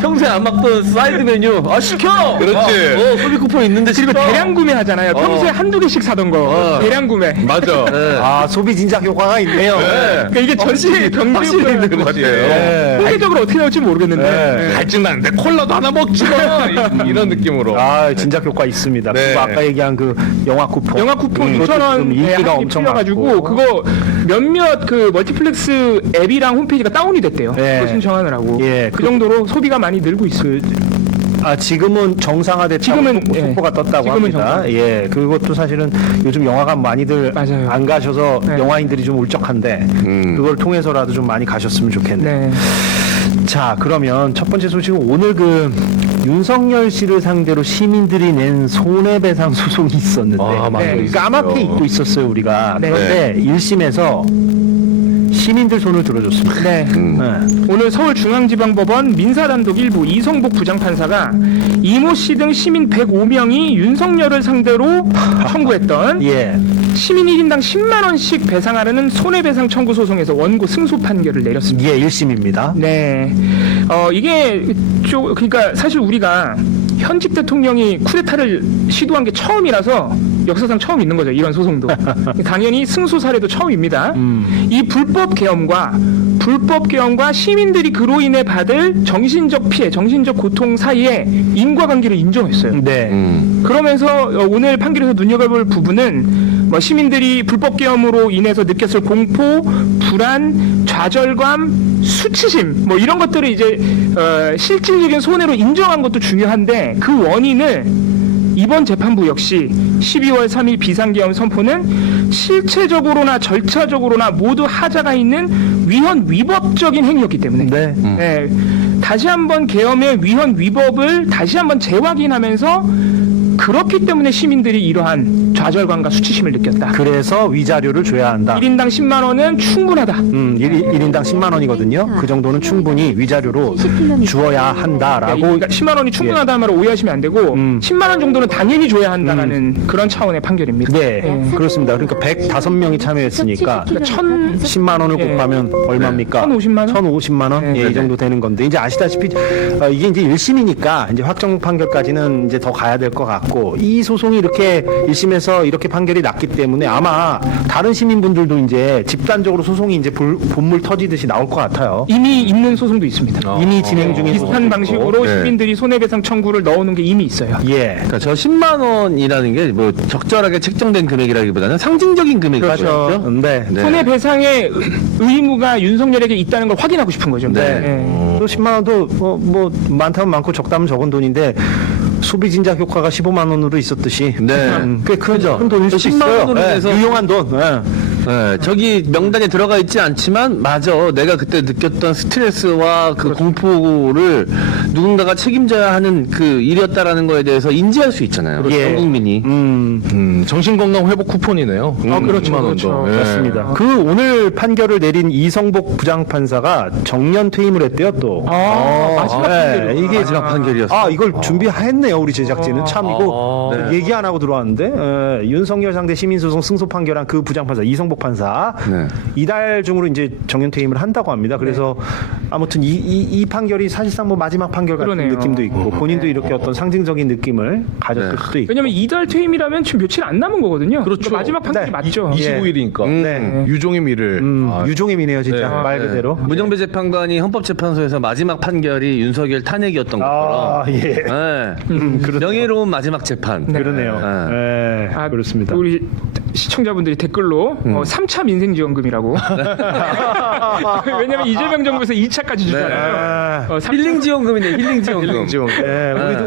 평소에 안 먹던 사이드 메뉴 시켜. 그렇지. 소비 쿠폰 있는데 그리고 시켜. 대량 구매하잖아요. 평소에 한두 개씩 사던 거 대량 구매. 맞아. 아, 소비 진작 효과가 있네요. 그러니까 이게 전시 경제 있는 것 같아요. 통계적으로 어떻게 나올지 모르겠는데. 네. 갈증 나는데 콜라도 하나 먹지 마. 이런 느낌으로. 아, 진작 효과 있습니다. 네. 그리고 아까 얘기한 그 영화 쿠폰. 영화 쿠폰 그것도 좀 6,000원 인기가 엄청 풀려가지고 많고. 그거 몇몇 그 멀티플렉스 앱이랑 홈페이지가 다운이 됐대요. 네. 그거 신청하느라고. 예, 그 정도로 소비가 많이 늘고 있어요. 아, 지금은 정상화됐다고 지금은, 속보가 떴다고 지금은 합니다. 정상. 예, 그것도 사실은 요즘 영화관 많이들 맞아요. 안 가셔서 네. 영화인들이 좀 울적한데 그걸 통해서라도 좀 많이 가셨으면 좋겠네요. 네. 자, 그러면 첫 번째 소식은 오늘 그 윤석열 씨를 상대로 시민들이 낸 손해배상 소송이 있었는데 맞아요. 네. 까맣게 잊고 있었어요 우리가. 네. 그런데 1심에서 시민들 손을 들어줬습니다. 네. 네. 오늘 서울중앙지방법원 민사단독 1부 이성복 부장판사가 이모 씨 등 시민 105명이 윤석열을 상대로 청구했던 예. 시민 1인당 10만 원씩 배상하려는 손해배상 청구 소송에서 원고 승소 판결을 내렸습니다. 예, 1심입니다. 네. 이게 그러니까 사실 우리가 현직 대통령이 쿠데타를 시도한 게 처음이라서 역사상 처음 있는 거죠. 이런 소송도. 당연히 승소 사례도 처음입니다. 이 불법 계엄과 시민들이 그로 인해 받을 정신적 피해, 정신적 고통 사이에 인과관계를 인정했어요. 네. 그러면서 오늘 판결에서 눈여겨볼 부분은 뭐 시민들이 불법 계엄으로 인해서 느꼈을 공포, 불안, 좌절감, 수치심 뭐 이런 것들을 이제 실질적인 손해로 인정한 것도 중요한데 그 원인을 이번 재판부 역시 12월 3일 비상계엄 선포는 실체적으로나 절차적으로나 모두 하자가 있는 위헌 위법적인 행위였기 때문에 네. 네, 다시 한번 계엄의 위헌 위법을 다시 한번 재확인하면서 그렇기 때문에 시민들이 이러한 좌절감과 수치심을 느꼈다. 그래서 위자료를 줘야 한다. 1인당 10만 원은 충분하다. 1인당 10만 원이거든요. 그 정도는 충분히 위자료로 주어야 한다라고. 그러니까 10만 원이 충분하다는 말을 오해하시면 안 되고 10만 원 정도는 당연히 줘야 한다라는 그런 차원의 판결입니다. 네, 그렇습니다. 그러니까 105명이 참여했으니까 10만 원을 예. 곱하면 얼마입니까? 1,050만 원? 1,050만 원? 네. 예, 이 정도 되는 건데 이제 아시다시피 이게 이제 1심이니까 이제 확정 판결까지는 이제 더 가야 될 것 같고 이 소송이 이렇게 1심에서 이렇게 판결이 났기 때문에 아마 다른 시민분들도 이제 집단적으로 소송이 이제 본물 터지듯이 나올 것 같아요. 이미 있는 소송도 있습니다. 이미 진행 중인 비슷한 소송도 방식으로 네. 시민들이 손해배상 청구를 넣어놓은 게 이미 있어요. 있고. 예. 그러니까 저 10만 원이라는 게 뭐 적절하게 책정된 금액이라기보다는 상징적인 금액이죠. 그렇죠. 네. 네. 손해배상의 의무가 윤석열에게 있다는 걸 확인하고 싶은 거죠. 네. 또 10만 원도 뭐 많다면 많고 적다면 적은 돈인데 소비 진작 효과가 15만 원으로 있었듯이 네. 꽤큰 돈일 수도 10만 있어요. 원으로 해서 유용한 돈. 예. 네, 저기 명단에 들어가 있지 않지만 맞아 내가 그때 느꼈던 스트레스와 그 공포를 누군가가 책임져야 하는 그 일이었다라는 거에 대해서 인지할 수 있잖아요. 예. 전 국민이. 정신건강 회복 쿠폰이네요. 그렇죠, 10만 원도. 그렇죠. 예. 맞습니다. 그 오늘 판결을 내린 이성복 부장판사가 정년 퇴임을 했대요 또. 마지막 판결이구나. 이게 마지막 판결이었어. 이걸 준비했네요 우리 제작진은 참 이거 네. 얘기 안 하고 들어왔는데 윤석열 상대 시민소송 승소 판결한 그 부장판사 이성복 판사 네. 이달 중으로 이제 정년 퇴임을 한다고 합니다. 그래서 아무튼 이 판결이 사실상 뭐 마지막 판결 같은 그러네요. 느낌도 있고 본인도 이렇게 어떤 상징적인 느낌을 가졌을 네. 수도 있고. 왜냐면 이달 퇴임이라면 지금 며칠 안 남은 거거든요. 그렇죠. 그러니까 마지막 판결이 네. 맞죠. 25일이니까. 네. 유종의 미를. 유종임이네요 진짜 네. 말 그대로. 문정배 재판관이 헌법재판소에서 마지막 판결이 윤석열 탄핵이었던 것처럼 예. 네. 명예로운 마지막 재판. 그러네요. 네. 네. 그렇습니다. 우리 시청자분들이 댓글로 3차 민생지원금이라고. 왜냐면 이재명 정부에서 2차까지 주잖아요. 힐링지원금이네, 힐링지원금.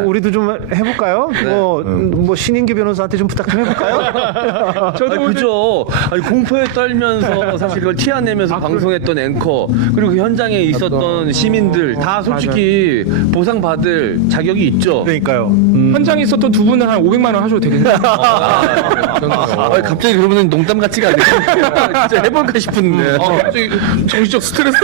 우리도 좀 해볼까요? 뭐 신인규 변호사한테 좀 부탁 좀 해볼까요? 저도 그죠. 아니, 공포에 떨면서 사실 그걸 티 안 내면서 방송했던 앵커 그리고 그 현장에 있었던 시민들 다 솔직히 보상받을 자격이 있죠. 그러니까요. 현장에 있었던 두 분은 한 500만 원 하셔도 되겠네요. 갑자기 그러면 농담 같지가 않네. 진짜 해볼까 싶은데. 갑자기 정신적 스트레스.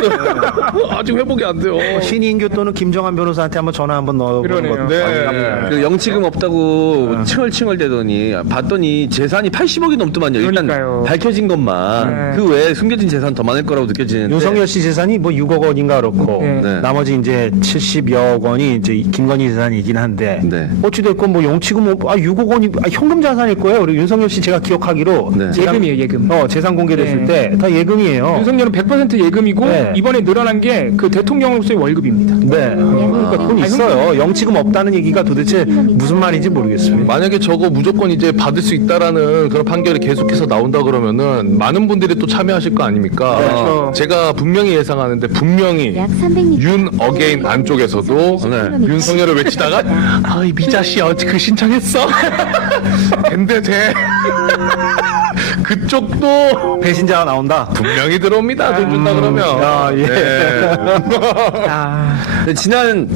아직 회복이 안 돼요. 신인규 또는 김정한 변호사한테 한번 전화 한번 넣어보는 그러네요. 것도. 네. 그 영치금 없다고 칭얼칭얼대더니 봤더니 재산이 80억이 넘더만요. 일단 그러니까요. 밝혀진 것만 네. 그 외에 숨겨진 재산 더 많을 거라고 느껴지는데. 윤석열 씨 재산이 뭐 6억 원인가 그렇고 네. 나머지 이제 70여 원이 이제 김건희 재산이긴 한데 네. 어찌됐건 뭐 영치금 6억 원이 현금 자산일 거예요. 우리 윤석열 씨 제가 기억하기로 네. 예금이에요, 예금. 재산 공개됐을 네. 때 다 예금이에요. 윤석열은 100% 예금이고 네. 이번에 늘어난 게 그 대통령으로서의 월급입니다. 네. 그러니까 돈 있어요. 영치금 없다는 얘기가 도대체 무슨 말인지 모르겠습니다. 만약에 저거 무조건 이제 받을 수 있다라는 그런 판결이 계속해서 나온다 그러면은 많은 분들이 또 참여하실 거 아닙니까? 그렇죠. 제가 분명히 예상하는데 분명히 약 300m 윤 어게인 안쪽에서도 윤석열을 외치다가 아이 미자씨 어찌 그 신청했어? 근데 돼. 그쪽도 배신자가 나온다. 분명히 들어옵니다. 돈 준다 그러면. 예. 네. 근데 지난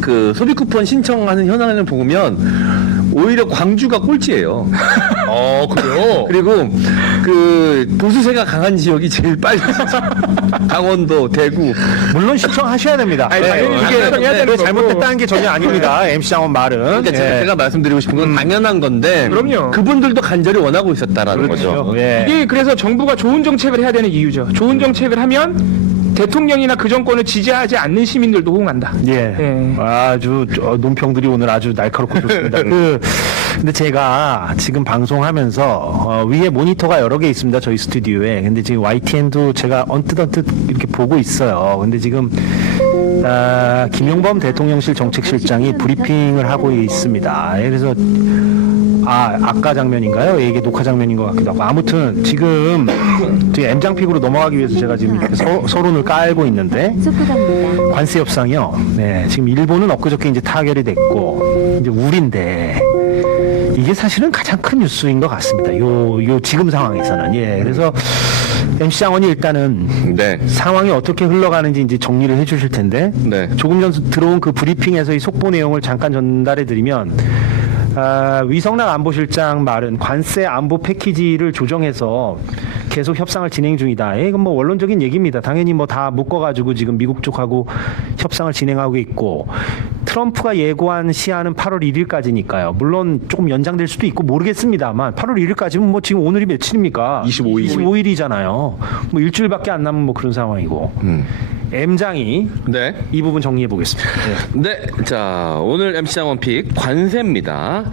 그 소비 쿠폰 신청하는 현황을 보면 오히려 광주가 꼴찌예요. 그래요? 그리고 그 보수세가 강한 지역이 제일 빨리 강원도, 대구. 물론 신청하셔야 됩니다. 당연히 이게 신청해야 되는 거고. 잘못됐다는 게 전혀 아닙니다. MC 장원 말은. 그러니까 제가 말씀드리고 싶은 건 당연한 건데 그럼요. 그분들도 간절히 원하고 있었다라는 거죠. 예. 이게 그래서 정부가 좋은 정책을 해야 되는 이유죠. 좋은 정책을 하면 대통령이나 그 정권을 지지하지 않는 시민들도 호응한다. 예. 예. 아주 논평들이 오늘 아주 날카롭고 좋습니다. 근데 제가 지금 방송하면서 위에 모니터가 여러 개 있습니다. 저희 스튜디오에. 근데 지금 YTN도 제가 언뜻 이렇게 보고 있어요. 근데 지금 김용범 대통령실 정책실장이 브리핑을 하고 있습니다. 그래서 아까 장면인가요? 이게 녹화 장면인 것 같기도 하고. 아무튼 지금 저희 M장픽으로 넘어가기 위해서 제가 지금 이렇게 서론을 깔고 있는데 속보갑니다. 관세 협상이요. 네, 지금 일본은 엊그저께 이제 타결이 됐고 이제 우리인데 이게 사실은 가장 큰 뉴스인 것 같습니다. 요 지금 상황에서는. 예, 그래서 MC 장원이 일단은 네. 상황이 어떻게 흘러가는지 이제 정리를 해주실 텐데 네. 조금 전 들어온 그 브리핑에서 이 속보 내용을 잠깐 전달해드리면 위성락 안보실장 말은 관세 안보 패키지를 조정해서 계속 협상을 진행 중이다. 이건 뭐 원론적인 얘기입니다. 당연히 뭐 다 묶어가지고 지금 미국 쪽하고 협상을 진행하고 있고 트럼프가 예고한 시한은 8월 1일까지니까요. 물론 조금 연장될 수도 있고 모르겠습니다만 8월 1일까지면 뭐 지금 오늘이 며칠입니까? 25일. 25일이잖아요. 뭐 일주일밖에 안 남은 뭐 그런 상황이고. M장이 네. 이 부분 정리해 보겠습니다. 네. 네, 자 오늘 MC장 원픽 관세입니다.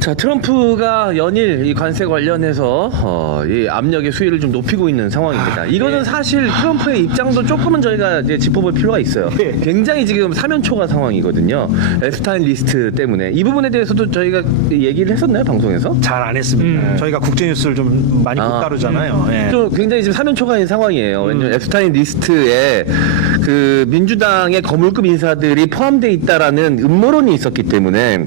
자 트럼프가 연일 이 관세 관련해서 이 압력의 수위를 좀 높이고 있는 상황입니다. 이거는 사실 트럼프의 입장도 조금은 저희가 이제 짚어볼 필요가 있어요. 굉장히 지금 사면초가 상황이거든요. 앱스타인 리스트 때문에 이 부분에 대해서도 저희가 얘기를 했었나요 방송에서? 잘 안 했습니다. 저희가 국제뉴스를 좀 많이 못 다루잖아요. 예. 좀 굉장히 지금 사면초가인 상황이에요. 왜냐면 앱스타인 리스트에 그 민주당의 거물급 인사들이 포함되어 있다라는 음모론이 있었기 때문에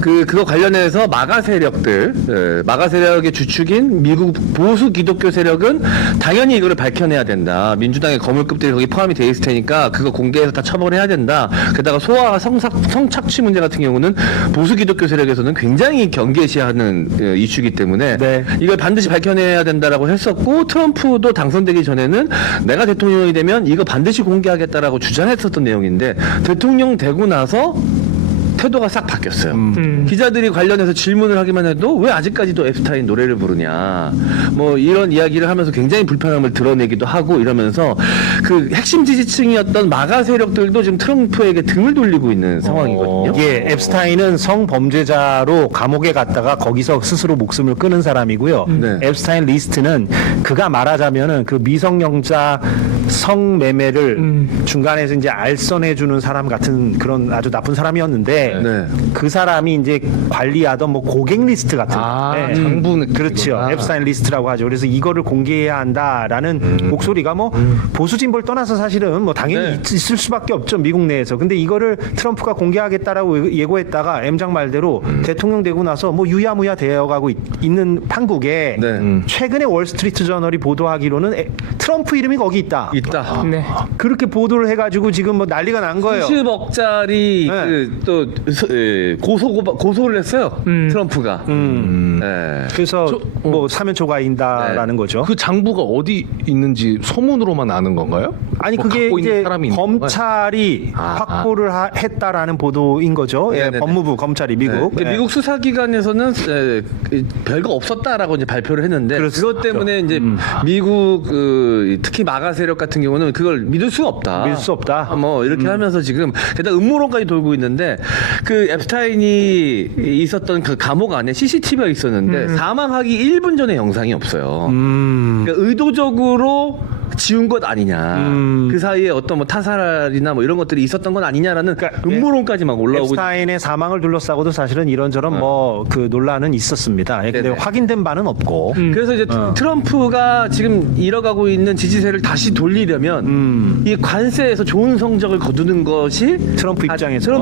그거 관련해서 마가 세력들, 마가 세력의 주축인 미국 보수 기독교 세력은 당연히 이거를 밝혀내야 된다. 민주당의 거물급들이 거기 포함이 돼 있을 테니까 그거 공개해서 다 처벌해야 된다. 게다가 소아와 성착취 문제 같은 경우는 보수 기독교 세력에서는 굉장히 경계시하는 이슈이기 때문에 네. 이걸 반드시 밝혀내야 된다라고 했었고 트럼프도 당선되기 전에는 내가 대통령이 되면 이거 반드시 공개하겠다라고 주장했었던 내용인데 대통령 되고 나서 태도가 싹 바뀌었어요. 기자들이 관련해서 질문을 하기만 해도 왜 아직까지도 앱스타인 노래를 부르냐 뭐 이런 이야기를 하면서 굉장히 불편함을 드러내기도 하고 이러면서 그 핵심 지지층이었던 마가 세력들도 지금 트럼프에게 등을 돌리고 있는 상황이거든요. 예, 앱스타인은 성범죄자로 감옥에 갔다가 거기서 스스로 목숨을 끊은 사람이고요. 네. 앱스타인 리스트는 그가 말하자면은 그 미성년자 성매매를 중간에서 이제 알선해주는 사람 같은 그런 아주 나쁜 사람이었는데 네. 그 사람이 이제 관리하던 뭐 고객 리스트 같은 거. 장부 그렇죠. 앱스타인 리스트라고 하죠. 그래서 이거를 공개해야 한다라는 목소리가 뭐 보수 진보를 떠나서 사실은 뭐 당연히 네. 있을 수밖에 없죠. 미국 내에서. 근데 이거를 트럼프가 공개하겠다라고 예고했다가 M장 말대로 대통령 되고 나서 뭐 유야무야 되어가고 있는 판국에 네. 최근에 월스트리트 저널이 보도하기로는 트럼프 이름이 거기 있다. 있다. 네. 그렇게 보도를 해가지고 지금 뭐 난리가 난 거예요. 10억짜리 네. 고소를 했어요. 트럼프가. 네. 그래서 뭐 사면초가인다라는 거죠. 그 장부가 어디 있는지 소문으로만 아는 건가요? 아니 뭐 그게 갖고 있는 이제 사람이 있는 건가요? 검찰이 확보를 했다라는 보도인 거죠. 예, 네네네. 법무부 검찰이 미국. 네. 예. 미국 수사기관에서는 별거 없었다라고 이제 발표를 했는데 그것 때문에 이제 미국 특히 마가 세력 같은 경우는 그걸 믿을 수가 없다. 믿을 수 없다. 뭐 이렇게 하면서 지금 게다가 음모론까지 돌고 있는데 그 앱스타인이 있었던 그 감옥 안에 CCTV가 있었는데 사망하기 1분 전에 영상이 없어요. 그러니까 의도적으로 지운 것 아니냐. 그 사이에 어떤 뭐 타살이나 뭐 이런 것들이 있었던 건 아니냐라는 그러니까 음모론까지 막 올라오고. 앱스타인의 사망을 둘러싸고도 사실은 이런저런 뭐 그 논란은 있었습니다. 예, 근데 네네. 확인된 바는 없고. 그래서 이제 트럼프가 지금 잃어가고 있는 지지세를 다시 돌리려면 이 관세에서 좋은 성적을 거두는 것이 트럼프 입장에서.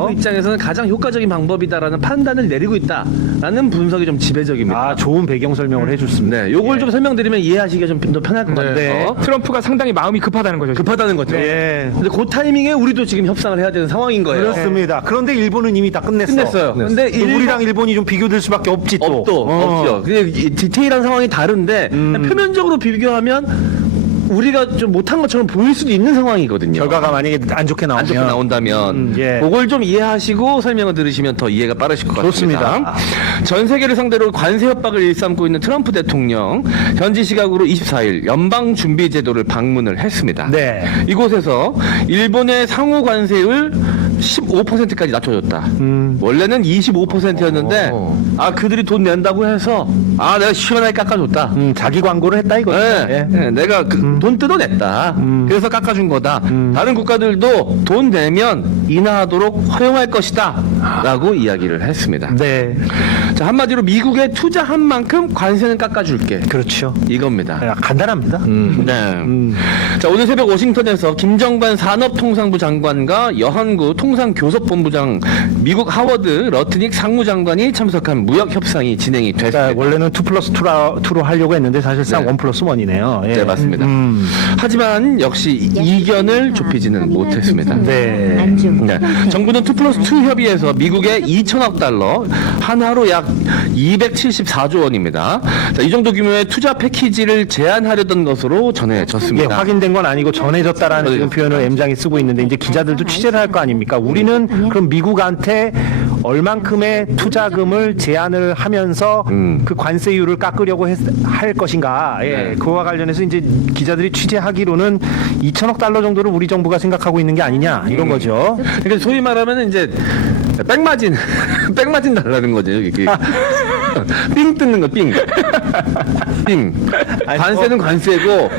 는 가장 효과적인 방법이다라는 판단을 내리고 있다라는 분석이 좀 지배적입니다. 아, 좋은 배경 설명을 해줬습니다. 네, 요걸 좀 설명드리면 이해하시기가 좀 더 편할 것 같아요. 네. 트럼프가 상당히 마음이 급하다는 거죠. 급하다는 거죠. 예. 근데 그 타이밍에 우리도 지금 협상을 해야 되는 상황인 거예요. 그렇습니다. 그런데 일본은 이미 다 끝냈어. 끝냈어요. 근데 또 우리랑 일본이 좀 비교될 수밖에 없지 또. 없죠. 그냥 이 디테일한 상황이 다른데 그냥 표면적으로 비교하면 우리가 좀 못한 것처럼 보일 수도 있는 상황이거든요. 결과가 만약에 안 좋게 나오면. 안 좋게 나온다면 예. 그걸 좀 이해하시고 설명을 들으시면 더 이해가 빠르실 것 좋습니다. 같습니다. 전 세계를 상대로 관세 협박을 일삼고 있는 트럼프 대통령 현지 시각으로 24일 연방준비제도를 방문을 했습니다. 네. 이곳에서 일본의 상호 관세율 15%까지 낮춰줬다. 원래는 25%였는데 그들이 돈 낸다고 해서 내가 시원하게 깎아줬다. 자기 광고를 했다 이거죠. 네, 네, 내가 돈 뜯어냈다. 그래서 깎아준 거다. 다른 국가들도 돈 내면 인하하도록 허용할 것이다. 라고 이야기를 했습니다. 네. 자, 한마디로 미국에 투자한 만큼 관세는 깎아줄게. 그렇죠. 이겁니다. 간단합니다. 네. 자, 오늘 새벽 워싱턴에서 김정관 산업통상부 장관과 여한구 통상교섭본부장 미국 하워드 러트닉 상무장관이 참석한 무역 협상이 진행이 됐습니다. 그러니까 원래는 2+2로 하려고 했는데 사실상 네. 1+1이네요. 예. 네, 맞습니다. 하지만 역시 이견을 좁히지는 못했습니다. 네. 안중. 네. 정부는 2+2 협의에서 미국의 2천억 달러, 한화로 약 274조 원입니다. 자, 이 정도 규모의 투자 패키지를 제안하려던 것으로 예, 전해졌습니다. 확인된 건 아니고 전해졌다라는 지금 표현을 M장이 쓰고 있는데 이제 기자들도 취재를 할 거 아닙니까? 우리는 그럼 미국한테 얼만큼의 투자금을 제안을 하면서 그 관세율을 깎으려고 할 것인가? 예, 그와 관련해서 이제 기자들이 취재하기로는 2천억 달러 정도를 우리 정부가 생각하고 있는 게 아니냐 이런 거죠. 그러니까 소위 말하면 이제 백마진 백마진 달라는 거죠. 이게 삥 뜯는 거 삥. 삥. 관세는 관세고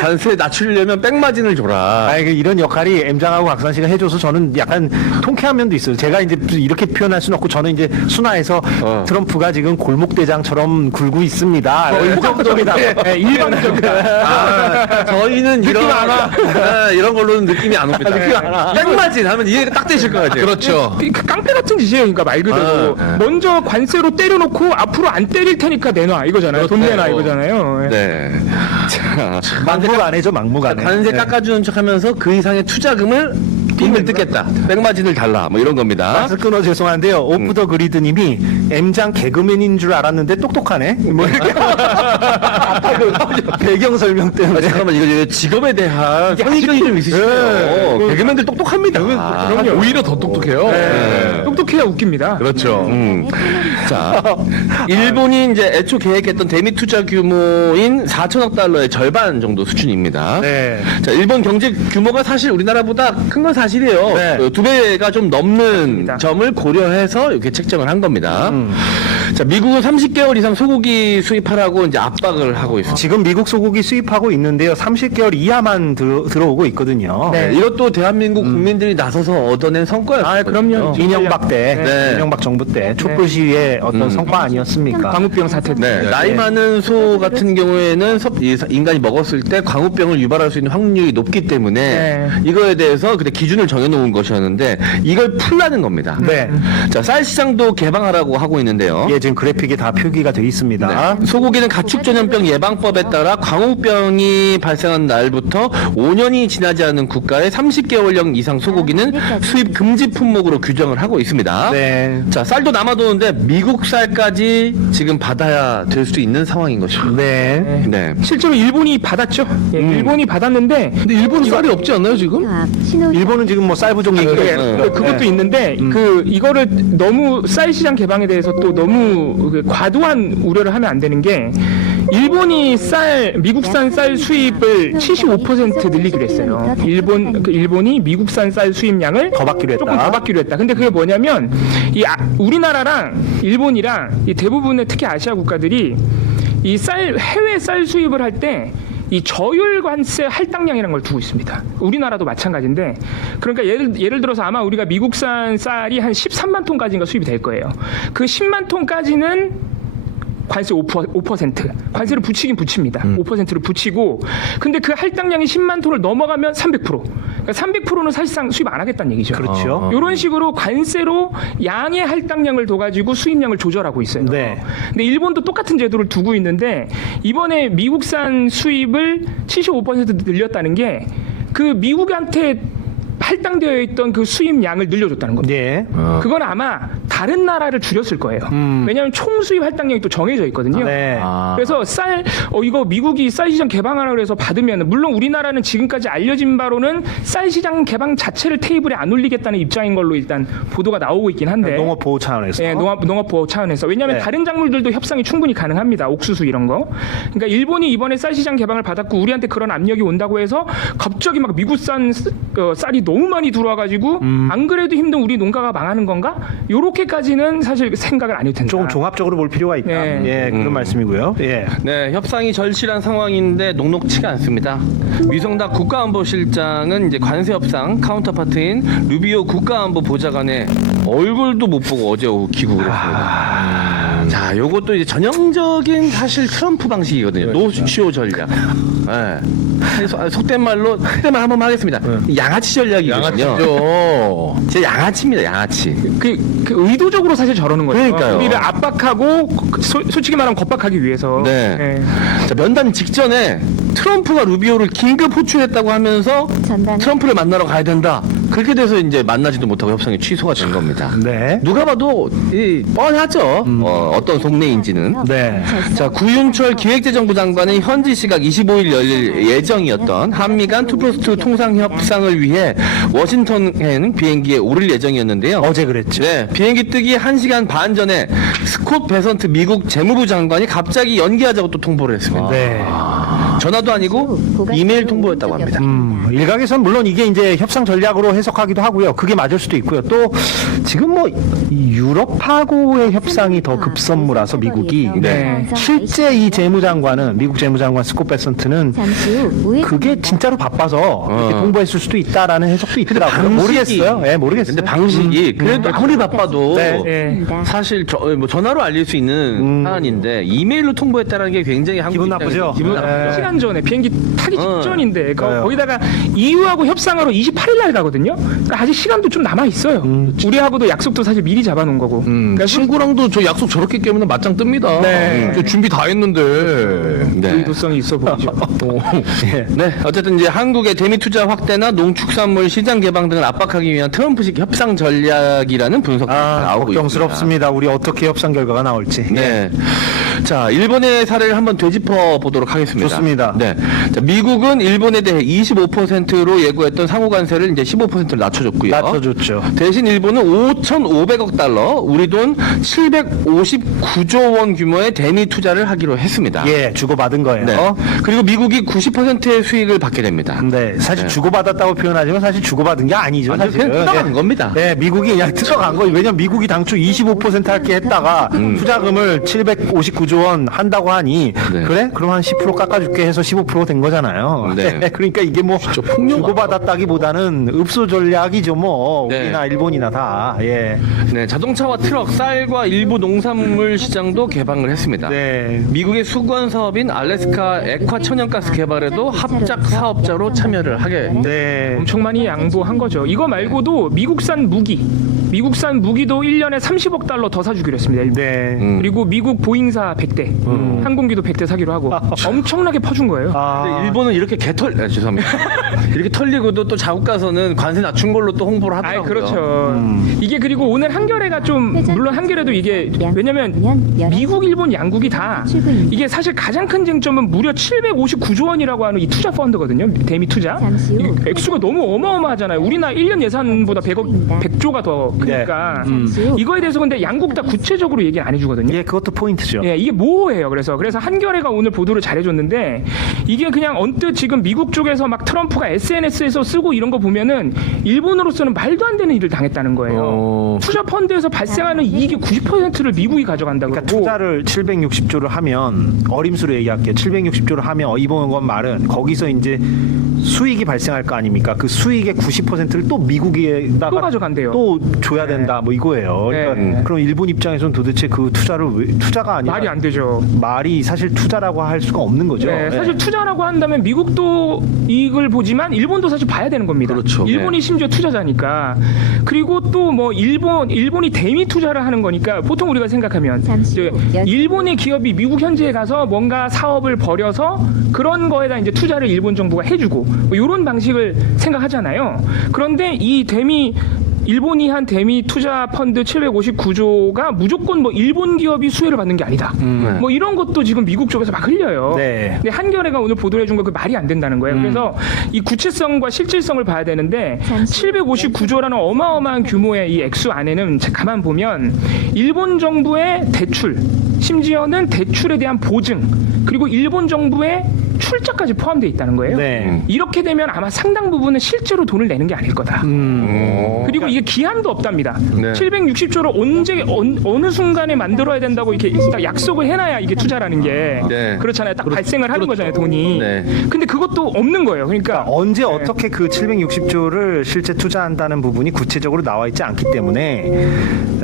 관세 낮추려면 백마진을 줘라. 아, 이런 역할이 M장하고 박산 씨가 해줘서 저는 약간 통쾌한 면도 있어요. 제가 이제 이렇게 표현할 수는 없고 저는 이제 순화해서 트럼프가 지금 골목대장처럼 굴고 있습니다. 일방적이다. 네, 일방적이다. 저희는 이런 걸로는 느낌이 안 옵니다. 백마진 하면 이해가 딱 되실 것 같아요. 그렇죠. 그 깡패 같은 짓이에요. 그러니까 말 그대로 먼저 관세로 때려놓고 앞으로 안 때릴 테니까 내놔 이거잖아요. 돈 내놔 이거잖아요. 네. 자, 막무가 안 해죠, 막무가 안 해. 관세 깎아주는 척하면서 그 이상의 투자금을 빚을 뜯겠다. 백마진을 달라. 뭐 이런 겁니다. 말씀 끊어 죄송한데요. 오프 더 그리드님이 M장 개그맨인 줄 알았는데 똑똑하네. 뭐 이렇게 배경 설명 때문에. 잠깐만 이거 직업에 대한 선입견이 좀 있으시네요. 개그맨들 똑똑합니다. 그럼요. 오히려 더 똑똑해요. 네. 똑똑해야 웃깁니다. 그렇죠. 자, 일본이 이제 애초 계획했던 대미 투자 규모인 4천억 달러의 절반 정도 수준입니다. 네. 자, 일본 경제 규모가 사실 우리나라보다 큰 건 사실이에요. 네. 그 2배가 좀 넘는 맞습니다. 점을 고려해서 이렇게 책정을 한 겁니다. 자, 미국은 30개월 이상 소고기 수입하라고 이제 압박을 하고 있습니다. 지금 미국 소고기 수입하고 있는데요. 30개월 이하만 들어오고 있거든요. 네, 이것도 대한민국 국민들이 나서서 얻어낸 성과였어요. 아, 그럼요. 이명박 때, 네. 이명박 정부 때 촛불 시위의 어떤 성과 아니었습니까? 광우병 사태. 네, 나이 많은 소 같은 경우에는 인간이 먹었을 때 광우병을 유발할 수 있는 확률이 높기 때문에 네. 이거에 대해서 그때 기준을 정해놓은 것이었는데 이걸 풀라는 겁니다. 네. 자, 쌀 시장도 개방하라고 하고 있는데요. 예, 지금 그래픽에 다 표기가 돼 있습니다. 네. 소고기는 가축전염병 예방법에 따라 광우병이 발생한 날부터 5년이 지나지 않은 국가의 30개월령 이상 소고기는 수입 금지 품목으로 규정을 하고 있습니다. 네. 자, 쌀도 남아도는데 미국 쌀까지 지금 받아야 될 수 있는 상황인 것이죠. 네. 네. 실제로 일본이 받았죠. 예, 일본이 받았는데 근데 일본은 쌀이 없지 않나요 지금? 신호 일본은 지금 뭐 쌀 부족이 있고 그것도 있는데 이거를 너무 쌀 시장 개방에 대해서 또 너무 그 과도한 우려를 하면 안 되는 게 일본이 미국산 쌀 수입을 75% 늘리기로 했어요. 일본이 미국산 쌀 수입량을 더 받기로 했다. 조금 더 받기로 했다. 근데 그게 뭐냐면 우리나라랑 일본이랑 이 대부분의 특히 아시아 국가들이 이 해외 쌀 수입을 할 때 이 저율 관세 할당량이라는 걸 두고 있습니다. 우리나라도 마찬가지인데, 그러니까 예를 들어서 아마 우리가 미국산 쌀이 한 13만 톤까지인가 수입이 될 거예요. 그 10만 톤까지는 관세 5%. 관세를 붙이긴 붙입니다. 5%를 붙이고, 근데 그 할당량이 10만 톤을 넘어가면 300%. 그러니까 300%는 사실상 수입 안 하겠다는 얘기죠. 그렇죠. 이런 식으로 관세로 양의 할당량을 둬가지고 수입량을 조절하고 있어요. 네. 근데 일본도 똑같은 제도를 두고 있는데 이번에 미국산 수입을 75% 늘렸다는 게 그 미국한테 할당되어 있던 그 수입량을 늘려줬다는 겁니다. 네. 그건 아마 다른 나라를 줄였을 거예요. 왜냐하면 총 수입 할당량이 또 정해져 있거든요. 네. 그래서 이거 미국이 쌀 시장 개방하라고 해서 받으면, 물론 우리나라는 지금까지 알려진 바로는 쌀 시장 개방 자체를 테이블에 안 올리겠다는 입장인 걸로 일단 보도가 나오고 있긴 한데. 농업 보호 차원에서. 예, 농업 보호 차원에서. 왜냐하면 네. 다른 작물들도 협상이 충분히 가능합니다. 옥수수 이런 거. 그러니까 일본이 이번에 쌀 시장 개방을 받았고 우리한테 그런 압력이 온다고 해서 갑자기 막 미국산 쌀이 너무 많이 들어와가지고 안 그래도 힘든 우리 농가가 망하는 건가? 요렇게까지는 사실 생각을 안 해도 된다. 조금 종합적으로 볼 필요가 있다. 네. 예, 그런 말씀이고요. 예. 네, 협상이 절실한 상황인데 녹록치가 않습니다. 위성락 국가안보실장은 이제 관세 협상 카운터파트인 루비오 국가안보 보좌관의 얼굴도 못 보고 어제 오후 귀국을 했습니다. 자, 요것도 이제 전형적인 사실 트럼프 방식이거든요. 노쇼 전략. 예. 속된 말로 한번 하겠습니다. 양아치 전략이거든요. 양아치죠. 진짜 양아치입니다. 양아치. 그 의도적으로 사실 저러는 거죠. 그러니까요. 우리를 압박하고 솔직히 말하면 겁박하기 위해서. 네. 예. 자, 면담 직전에 트럼프가 루비오를 긴급 호출했다고 하면서 전단은 트럼프를 만나러 가야 된다. 그렇게 돼서 이제 만나지도 못하고 협상이 취소가 된 겁니다. 네. 누가 봐도 뻔하죠. 어떤 속내인지는. 네. 자, 구윤철 기획재정부 장관은 현지 시각 25일 열릴 예정이었던 한미 간 2+2 통상 협상을 위해 워싱턴행 비행기에 오를 예정이었는데요. 어제 그랬죠. 네, 비행기 뜨기 1시간 반 전에 스콧 베선트 미국 재무부 장관이 갑자기 연기하자고 또 통보를 했습니다. 네. 전화도 아니고 이메일 통보였다고 합니다. 일각에선 물론 이게 이제 협상 전략으로 해석하기도 하고요. 그게 맞을 수도 있고요. 또 지금 뭐 이 유럽하고의 협상이 더 급선무라서 미국이 네. 실제 이 재무장관은 미국 재무장관 스콧 베선트는 잠시 후 우회 그게 진짜로 바빠서 이렇게 통보했을 수도 있다라는 해석도 있더라고요. 모르겠어요. 예, 모르겠어요. 근데 방식이 그래도 아무리 바빠도 네. 예. 사실 뭐 전화로 알릴 수 있는 사안인데 이메일로 통보했다는 게 굉장히 한국 기분 입장에서 나쁘죠? 기분 네. 나쁘죠. 시간 전에 비행기 타기 직전인데 그래요. 거기다가 EU하고 협상하러 28일 날 가거든요. 그러니까 아직 시간도 좀 남아 있어요. 우리하고도 약속도 사실 미리 잡아놓은 거고. 그러니까 친구랑도 저 약속 저렇게 깨면 맞짱 뜹니다. 네. 저 준비 다 했는데. 네. 의도성이 있어 보이죠. 네, 어쨌든 이제 한국의 대미 투자 확대나 농축산물 시장 개방 등을 압박하기 위한 트럼프식 협상 전략이라는 분석이 나오고 걱정스럽습니다. 우리 어떻게 협상 결과가 나올지. 있습니다. 네. 자, 일본의 사례를 한번 되짚어 보도록 하겠습니다. 좋습니다. 네. 자, 미국은 일본에 대해 25%로 예고했던 상호 관세를 이제 15%로 낮춰줬고요. 낮춰줬죠. 대신 일본은 5,500억 달러, 우리 돈 759조 원 규모의 대미 투자를 하기로 했습니다. 예, 주고받은 거예요. 네. 그리고 미국이 90%의 수익을 받게 됩니다. 네, 사실 주고받았다고 표현하지만 사실 주고받은 게 아니죠. 완전 사실은. 그냥 뜯어간 예. 겁니다. 네, 미국이 그냥 뜯어간 거예요. 왜냐면 미국이 당초 25% 할게 했다가 투자금을 759조 원 한다고 하니 네. 그래? 그럼 한 10% 깎아줄게 해서 15%된 거잖아요. 네. 그러니까 이게 뭐 주고받았다기보다는 읍소 전략이죠. 뭐 네. 우리나 일본이나 다. 예. 네, 자동차와 트럭, 쌀과 일부 농산물 시장도 개방을 했습니다. 네. 미국의 수건 사업인 알래스카 액화 천연가스 개발에도 합작 사업자로 참여를 하게. 네. 엄청 많이 양보한 거죠. 이거 말고도 미국산 무기도 1년에 30억 달러 더 사주기로 했습니다. 일본. 네. 그리고 미국 보잉사 100대, 항공기도 100대 사기로 하고 엄청나게 퍼준 거예요. 근데 일본은 이렇게 죄송합니다. 이렇게 털리고도 또 자국 가서는 관세 낮춘 걸로 또 홍보를 아이 하더라고요. 그렇죠. 이게 그리고 오늘 한겨레가 좀 물론 한겨레도 이게 왜냐면 미국, 일본 양국이 다 이게 사실 가장 큰 쟁점은 무려 759조 원이라고 하는 이 투자 펀드거든요. 대미 투자. 잠시 후 이게 액수가 너무 어마어마하잖아요. 우리나라 1년 예산보다 100조가 더 크니까 이거에 대해서 근데 양국 다 구체적으로 얘기 안 해주거든요. 예, 그것도 포인트죠. 예, 이게 뭐예요? 그래서 한겨레가 오늘 보도를 잘해줬는데 이게 그냥 언뜻 지금 미국 쪽에서 막 트럼프가 SNS에서 쓰고 이런 거 보면은 일본으로서는 말도 안 되는 일을 당했다는 거예요. 투자 펀드에서 발생하는 이익의 90%를 미국이 가져간다고. 그러니까 투자를 760조를 하면 어림수로 얘기할게요. 760조를 하면 이번 건 말은 거기서 이제 수익이 발생할 거 아닙니까? 그 수익의 90%를 또 미국에다가 또 가져간대요. 또 줘야 된다. 뭐 이거예요. 그러니까 네. 그럼 일본 입장에서는 도대체 그 투자를 투자가 아니라 말이 안 되죠. 말이 사실 투자라고 할 수가 없는 거죠. 네, 네. 사실 투자라고 한다면 미국도 이익을 보지만 일본도 사실 봐야 되는 겁니다. 그렇죠. 일본이 심지어 투자자니까. 그리고 또 뭐 일본이 대미 투자를 하는 거니까 보통 우리가 생각하면 잠시 이제 후 일본의 기업이 미국 현지에 가서 뭔가 사업을 벌여서 그런 거에다 이제 투자를 일본 정부가 해주고 뭐 이런 방식을 생각하잖아요. 그런데 이 일본이 한 대미 투자 펀드 759조가 무조건 뭐 일본 기업이 수혜를 받는 게 아니다. 뭐 이런 것도 지금 미국 쪽에서 막 흘려요. 네. 근데 한겨레가 오늘 보도를 해준 거 그 말이 안 된다는 거예요. 그래서 이 구체성과 실질성을 봐야 되는데 759조라는 어마어마한 규모의 이 액수 안에는 가만 보면 일본 정부의 대출, 심지어는 대출에 대한 보증, 그리고 일본 정부의 출자까지 포함되어 있다는 거예요. 네. 이렇게 되면 아마 상당 부분은 실제로 돈을 내는 게 아닐 거다. 그리고 이게 기한도 없답니다. 네. 760조를 언제 어느 순간에 만들어야 된다고 이렇게 딱 약속을 해놔야 이게 투자라는 게 네. 그렇잖아요. 딱 발생을 하는 거잖아요, 돈이. 네. 근데 그것도 없는 거예요. 그러니까 언제 어떻게 그 760조를 실제 투자한다는 부분이 구체적으로 나와 있지 않기 때문에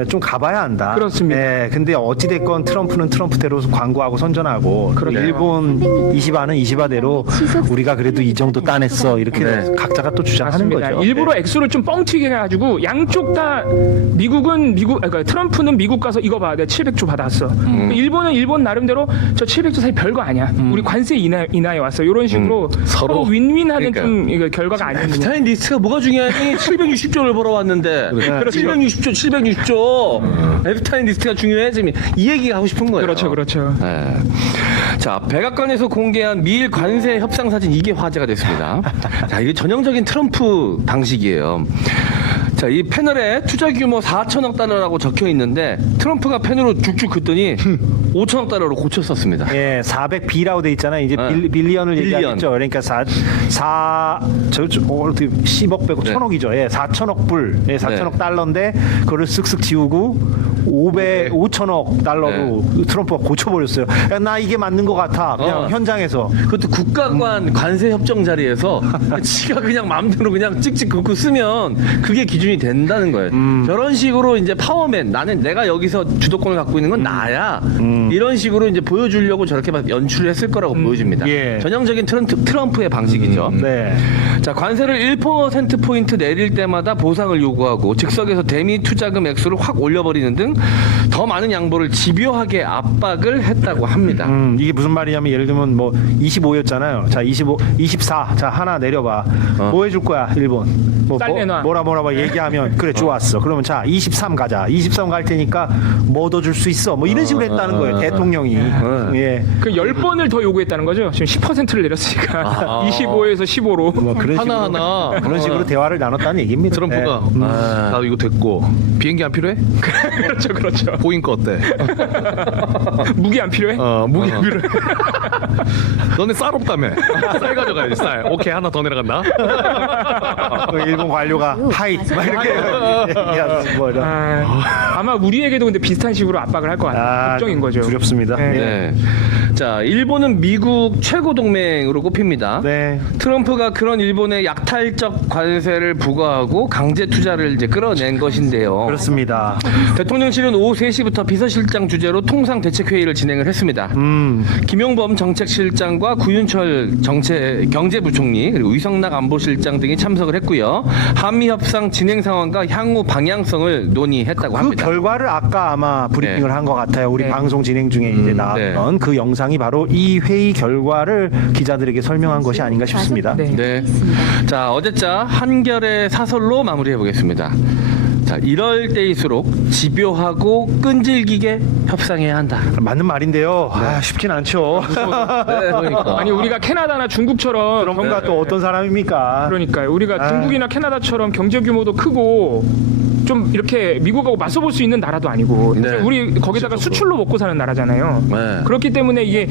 좀 가봐야 한다. 그렇습니다. 네, 근데 어찌됐건 트럼프는 트럼프대로 광고하고 선전하고 그렇죠. 일본 이시바는 이시바대로 우리가 그래도 이 정도 따냈어 이렇게 네. 각자가 또 주장하는 맞습니다. 거죠. 일부러 네. 액수를 좀 뻥튀기 해가지고 양쪽 다 그러니까 트럼프는 미국 가서 이거 봐, 내가 700조 받았어. 일본은 일본 나름대로 저 700조 사실 별거 아니야. 우리 관세 인하에 왔어. 이런 식으로 서로 윈윈하는 그러니까요. 좀 이거 결과가 아니거든요. 에프타인 리스트가 뭐가 중요하니? 760조를 벌어왔는데 그렇죠. 760조 에프타인 리스트가 중요해? 지금 이 얘기가 하고 싶은 거예요. 그렇죠, 그렇죠. 네. 자, 백악관에서 공개한 미일 관세 협상 사진 이게 화제가 됐습니다. 자, 이게 전형적인 트럼프 방식이에요. 자, 이 패널에 투자 규모 4천억 달러라고 적혀 있는데 트럼프가 펜으로 쭉쭉 긋더니 5천억 달러로 고쳤었습니다. 예, 400B라고 돼 있잖아요. 이제 네. 빌리언을 빌리언. 얘기하겠죠. 그러니까 10억 빼고 네. 1000억이죠. 예, 4천억 불, 예, 4천억 네. 달러인데 그거를 쓱쓱 지우고 5천억 달러로 트럼프가 고쳐버렸어요. 야, 나 이게 맞는 것 같아. 그냥 현장에서. 그것도 국가관 관세 협정 자리에서 지가 그냥 마음대로 그냥 찍찍 긋고 쓰면 그게 기준이 된다는 거예요. 저런 식으로 이제 파워맨 나는 내가 여기서 주도권을 갖고 있는 건 나야. 이런 식으로 이제 보여주려고 저렇게 막 연출을 했을 거라고 보여집니다. 예. 전형적인 트럼프의 방식이죠. 네. 자, 관세를 1%포인트 내릴 때마다 보상을 요구하고 즉석에서 대미 투자금 액수를 확 올려버리는 등 더 많은 양보를 집요하게 압박을 했다고 합니다. 이게 무슨 말이냐면 예를 들면 뭐 25였잖아요. 자, 24. 자, 하나 내려봐. 뭐 해줄 거야, 일본? 딸 내놔. 뭐라 얘기하면 그래 좋았어. 그러면 자, 23 가자. 23 갈 테니까 뭐 더 줄 수 있어. 뭐 이런 식으로 했다는 거예요. 대통령이. 예. 그 10번을 더 요구했다는 거죠. 지금 10%를 내렸으니까 25에서 15로. 뭐 그런 식으로 하나하나 그런 식으로 대화를 나눴다는 얘기입니다. 트럼프가 네. 나 이거 됐고 비행기 안 필요해? 그렇죠, 그렇죠. 보잉 거 어때? 무기 안 필요해? 무기 안 필요해. 너네 쌀 없다며? 쌀 가져가야지 쌀. 오케이 하나 더 내려간다. 그 일본 관료가 하이 막 이렇게 얘기하면서 뭐 이런. 아마 우리에게도 근데 비슷한 식으로 압박을 할 것 같아요. 걱정인 거죠. 두렵습니다. 네. 네. 네. 자, 일본은 미국 최고 동맹으로 꼽힙니다. 네. 트럼프가 그런 일본의 약탈적 관세를 부과하고 강제 투자를 이제 끌어낸 것인데요. 그렇습니다. 대통령실은 오후 3시부터 비서실장 주재로 통상 대책회의를 진행을 했습니다. 김용범 정책실장과 구윤철 경제부총리 그리고 위성락 안보실장 등이 참석을 했고요. 한미 협상 진행 상황과 향후 방향성을 논의했다고 그 합니다. 결과를 아까 아마 브리핑을 네. 한 것 같아요. 우리 방송 진행 중에 이제 나왔던 그 영상이 바로 이 회의 결과를 기자들에게 설명한 것이 아닌가 싶습니다. 네. 네. 자, 어제자 한결의 사설로 마무리해 보겠습니다. 자, 이럴 때일수록 집요하고 끈질기게 협상해야 한다. 맞는 말인데요. 쉽진 않죠. 네, 그러니까. 아니 우리가 캐나다나 중국처럼 그런가 또 어떤 사람입니까? 그러니까요. 우리가 중국이나 캐나다처럼 경제 규모도 크고 좀 이렇게 미국하고 맞서볼 수 있는 나라도 아니고 네. 우리 거기다가 수출로 먹고 사는 나라잖아요. 네. 그렇기 때문에 이게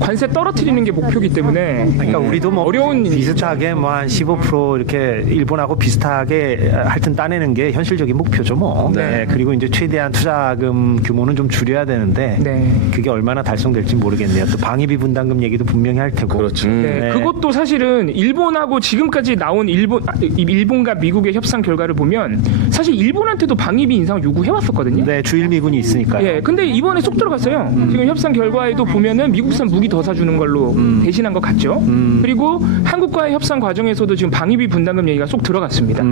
관세 떨어뜨리는 게 목표이기 때문에 그러니까 우리도 뭐 어려운 비슷하게 뭐 한 15% 이렇게 일본하고 비슷하게 하여튼 따내는 게 현실적인 목표죠 뭐. 네. 그리고 이제 최대한 투자금 규모는 좀 줄여야 되는데 네. 그게 얼마나 달성될지 모르겠네요. 또 방위비 분담금 얘기도 분명히 할 테고. 그렇죠. 네, 네. 그것도 사실은 일본하고 지금까지 나온 일본과 미국의 협상 결과를 보면 사실 일본한테도 방위비 인상 요구해왔었거든요. 네, 주일미군이 있으니까요. 예, 근데 이번에 쏙 들어갔어요. 지금 협상 결과에도 보면은 미국산 무기 더 사주는 걸로 대신한 것 같죠. 그리고 한국과의 협상 과정에서도 지금 방위비 분담금 얘기가 쏙 들어갔습니다.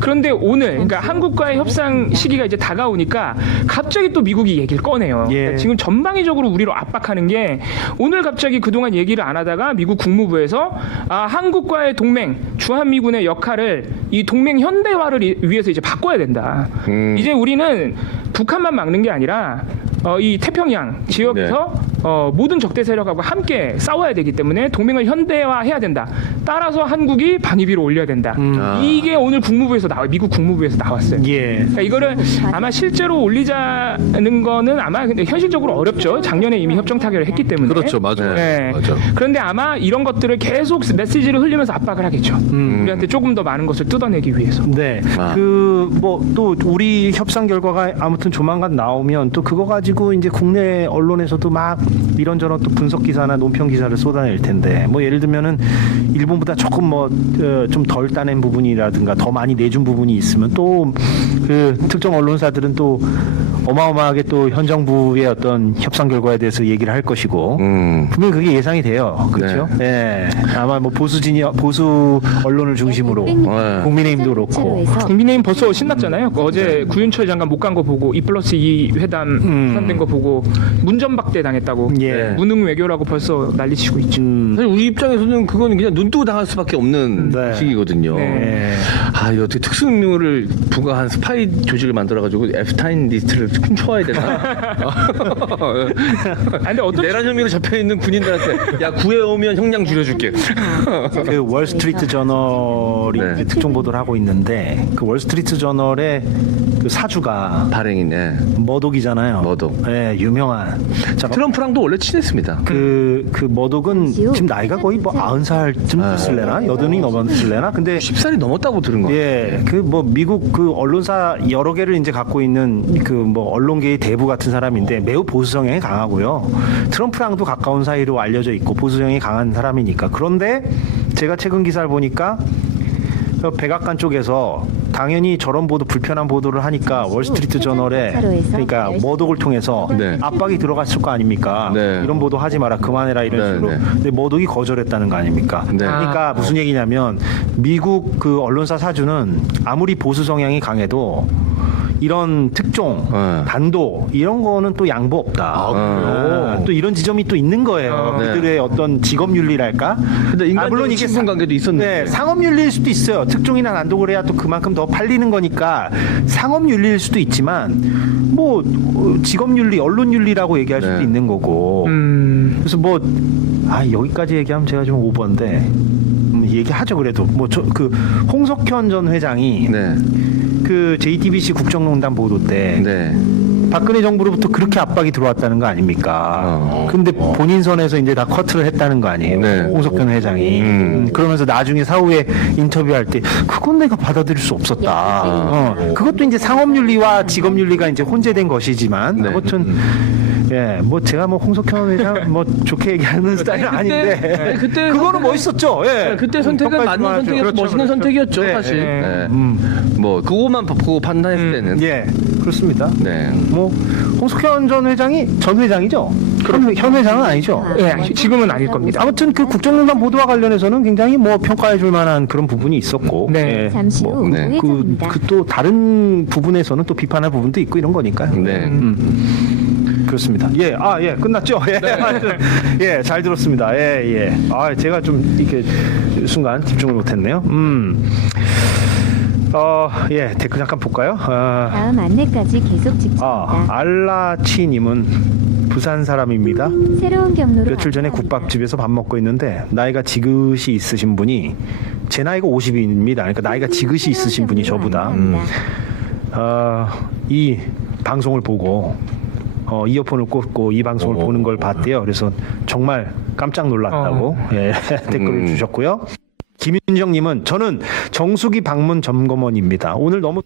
그런데 오늘, 그러니까 한국과의 협상 시기가 이제 다가오니까 갑자기 또 미국이 얘기를 꺼내요. 예. 그러니까 지금 전방위적으로 우리를 압박하는 게 오늘 갑자기 그동안 얘기를 안 하다가 미국 국무부에서 한국과의 동맹, 주한미군의 역할을 이 동맹 현대화를 위해서 이제 바꿔야 된다. 이제 우리는 북한만 막는 게 아니라 이 태평양 지역에서 모든 적대 세력하고 함께 싸워야 되기 때문에 동맹을 현대화해야 된다. 따라서 한국이 방위비를 올려야 된다. 이게 오늘 미국 국무부에서 나왔어요. 예. 그러니까 이거를 아마 실제로 올리자는 거는 아마 근데 현실적으로 어렵죠. 작년에 이미 협정 타결을 했기 때문에. 그렇죠, 맞아요. 네. 맞아. 그런데 아마 이런 것들을 계속 메시지를 흘리면서 압박을 하겠죠. 우리한테 조금 더 많은 것을 뜯어내기 위해서. 네. 또 우리 협상 결과가 아무튼 조만간 나오면 또 그거 가지고 이제 국내 언론에서도 막 이런저런 또 분석 기사나 논평 기사를 쏟아낼 텐데 뭐 예를 들면은 일본보다 조금 좀 덜 따낸 부분이라든가 더 많이 내준 부분이 있으면 또 그 특정 언론사들은 또 어마어마하게 또 현 정부의 어떤 협상 결과에 대해서 얘기를 할 것이고 분명히 그게 예상이 돼요. 그렇죠? 네. 아마 뭐 보수 언론을 중심으로 국민의힘도 그렇고. 국민의힘 벌써 신났잖아요. 어제 구윤철 장관 못 간 거 보고 2+2 회담 선된 거 보고 문전박대 당했다고. 예. 무능 외교라고 벌써 난리치고 있죠. 사실 우리 입장에서는 그건 그냥 눈 뜨고 당할 수밖에 없는 네. 시기거든요. 네. 아, 이 어떻게 특수능력을 부과한 스파이 조직을 만들어가지고 에프타인 리스트를 훔쳐와야 되나? 근데 어떤 내란 혐의로 잡혀 있는 군인들한테 야 구해오면 형량 줄여줄게. 그 월스트리트 저널이 네. 이제 특종 보도를 하고 있는데 그 월스트리트 저널의 그 사주가 발행이네. 머독이잖아요. 머독. 네, 유명한. 자, 트럼프랑도 원래 친했습니다. 그 머독은 지금 나이가 거의 뭐 90살쯤 됐을래나? 80이 넘었을래나? 근데 10살이 넘었다고 들은 거. 예, 그 뭐 미국 그 언론사 여러 개를 이제 갖고 있는 그 뭐 언론계의 대부 같은 사람인데 매우 보수 성향이 강하고요. 트럼프랑도 가까운 사이로 알려져 있고 보수 성향이 강한 사람이니까. 그런데 제가 최근 기사를 보니까 백악관 쪽에서 당연히 저런 보도 불편한 보도를 하니까 월스트리트 저널에 그러니까 머독을 통해서 네. 압박이 들어갔을 거 아닙니까? 네. 이런 보도 하지 마라 그만해라 이런 네, 식으로. 네. 근데 머독이 거절했다는 거 아닙니까? 네. 그러니까 무슨 얘기냐면 미국 그 언론사 사주는 아무리 보수 성향이 강해도 이런 특종, 네. 단도 이런 거는 또 양보 없다. 또 이런 지점이 또 있는 거예요. 네. 그들의 어떤 직업 윤리랄까? 근데 인간적인 친분 관계도 있었는데. 네, 상업 윤리일 수도 있어요. 특종이나 난독을 해야 또 그만큼 더 팔리는 거니까 상업 윤리일 수도 있지만 뭐 직업 윤리, 언론 윤리라고 얘기할 수도 네. 있는 거고. 그래서 뭐 여기까지 얘기하면 제가 좀 오버인데 얘기하죠. 그래도 뭐 그 홍석현 전 회장이 네. 그 JTBC 국정농단 보도 때 네. 박근혜 정부로부터 그렇게 압박이 들어왔다는 거 아닙니까? 근데 본인 선에서 이제 다 커트를 했다는 거 아니에요? 네. 홍석현 회장이. 그러면서 나중에 사후에 인터뷰할 때 그건 내가 받아들일 수 없었다. 그것도 이제 상업윤리와 직업윤리가 이제 혼재된 것이지만 네. 아무튼 예, 뭐 제가 뭐 홍석현 회장 뭐 좋게 얘기하는 스타일은 아닌데 그때 그거는 멋있었죠. 예. 그때 선택은 맞는 평가할 줄 선택이었고 알았죠. 멋있는 선택이었죠, 네, 사실. 네. 네. 뭐 그거만 보고 판단했을 때는. 예, 그렇습니다. 네. 뭐 홍석현 전 회장이 전 회장이죠. 현 회장은 아니죠. 예, 지금은 아닐 겁니다. 아무튼 그 국정농단 보도와 관련해서는 굉장히 뭐 평가해줄 만한 그런 부분이 있었고, 네. 예, 잠시 후 뭐, 네. 우회전입니다. 그 또 다른 부분에서는 또 비판할 부분도 있고 이런 거니까요. 네. 그렇습니다. 예, 예, 끝났죠. 예, 하여튼, 예, 잘 들었습니다. 예. 제가 좀 이렇게 순간 집중을 못했네요. 예, 댓글 잠깐 볼까요? 다음 안내까지 계속 직진입니다. 알라치님은 부산 사람입니다. 새로운 경로로 며칠 전에 안내합니다. 국밥집에서 밥 먹고 있는데 나이가 지긋이 있으신 분이 제 나이가 50입니다. 그러니까 나이가 지긋이 있으신 분이 저보다 이 방송을 보고 이어폰을 꽂고 이 방송을 보는 걸 봤대요. 그래서 정말 깜짝 놀랐다고 예, 댓글을 주셨고요. 김윤정님은 저는 정수기 방문 점검원입니다. 오늘 너무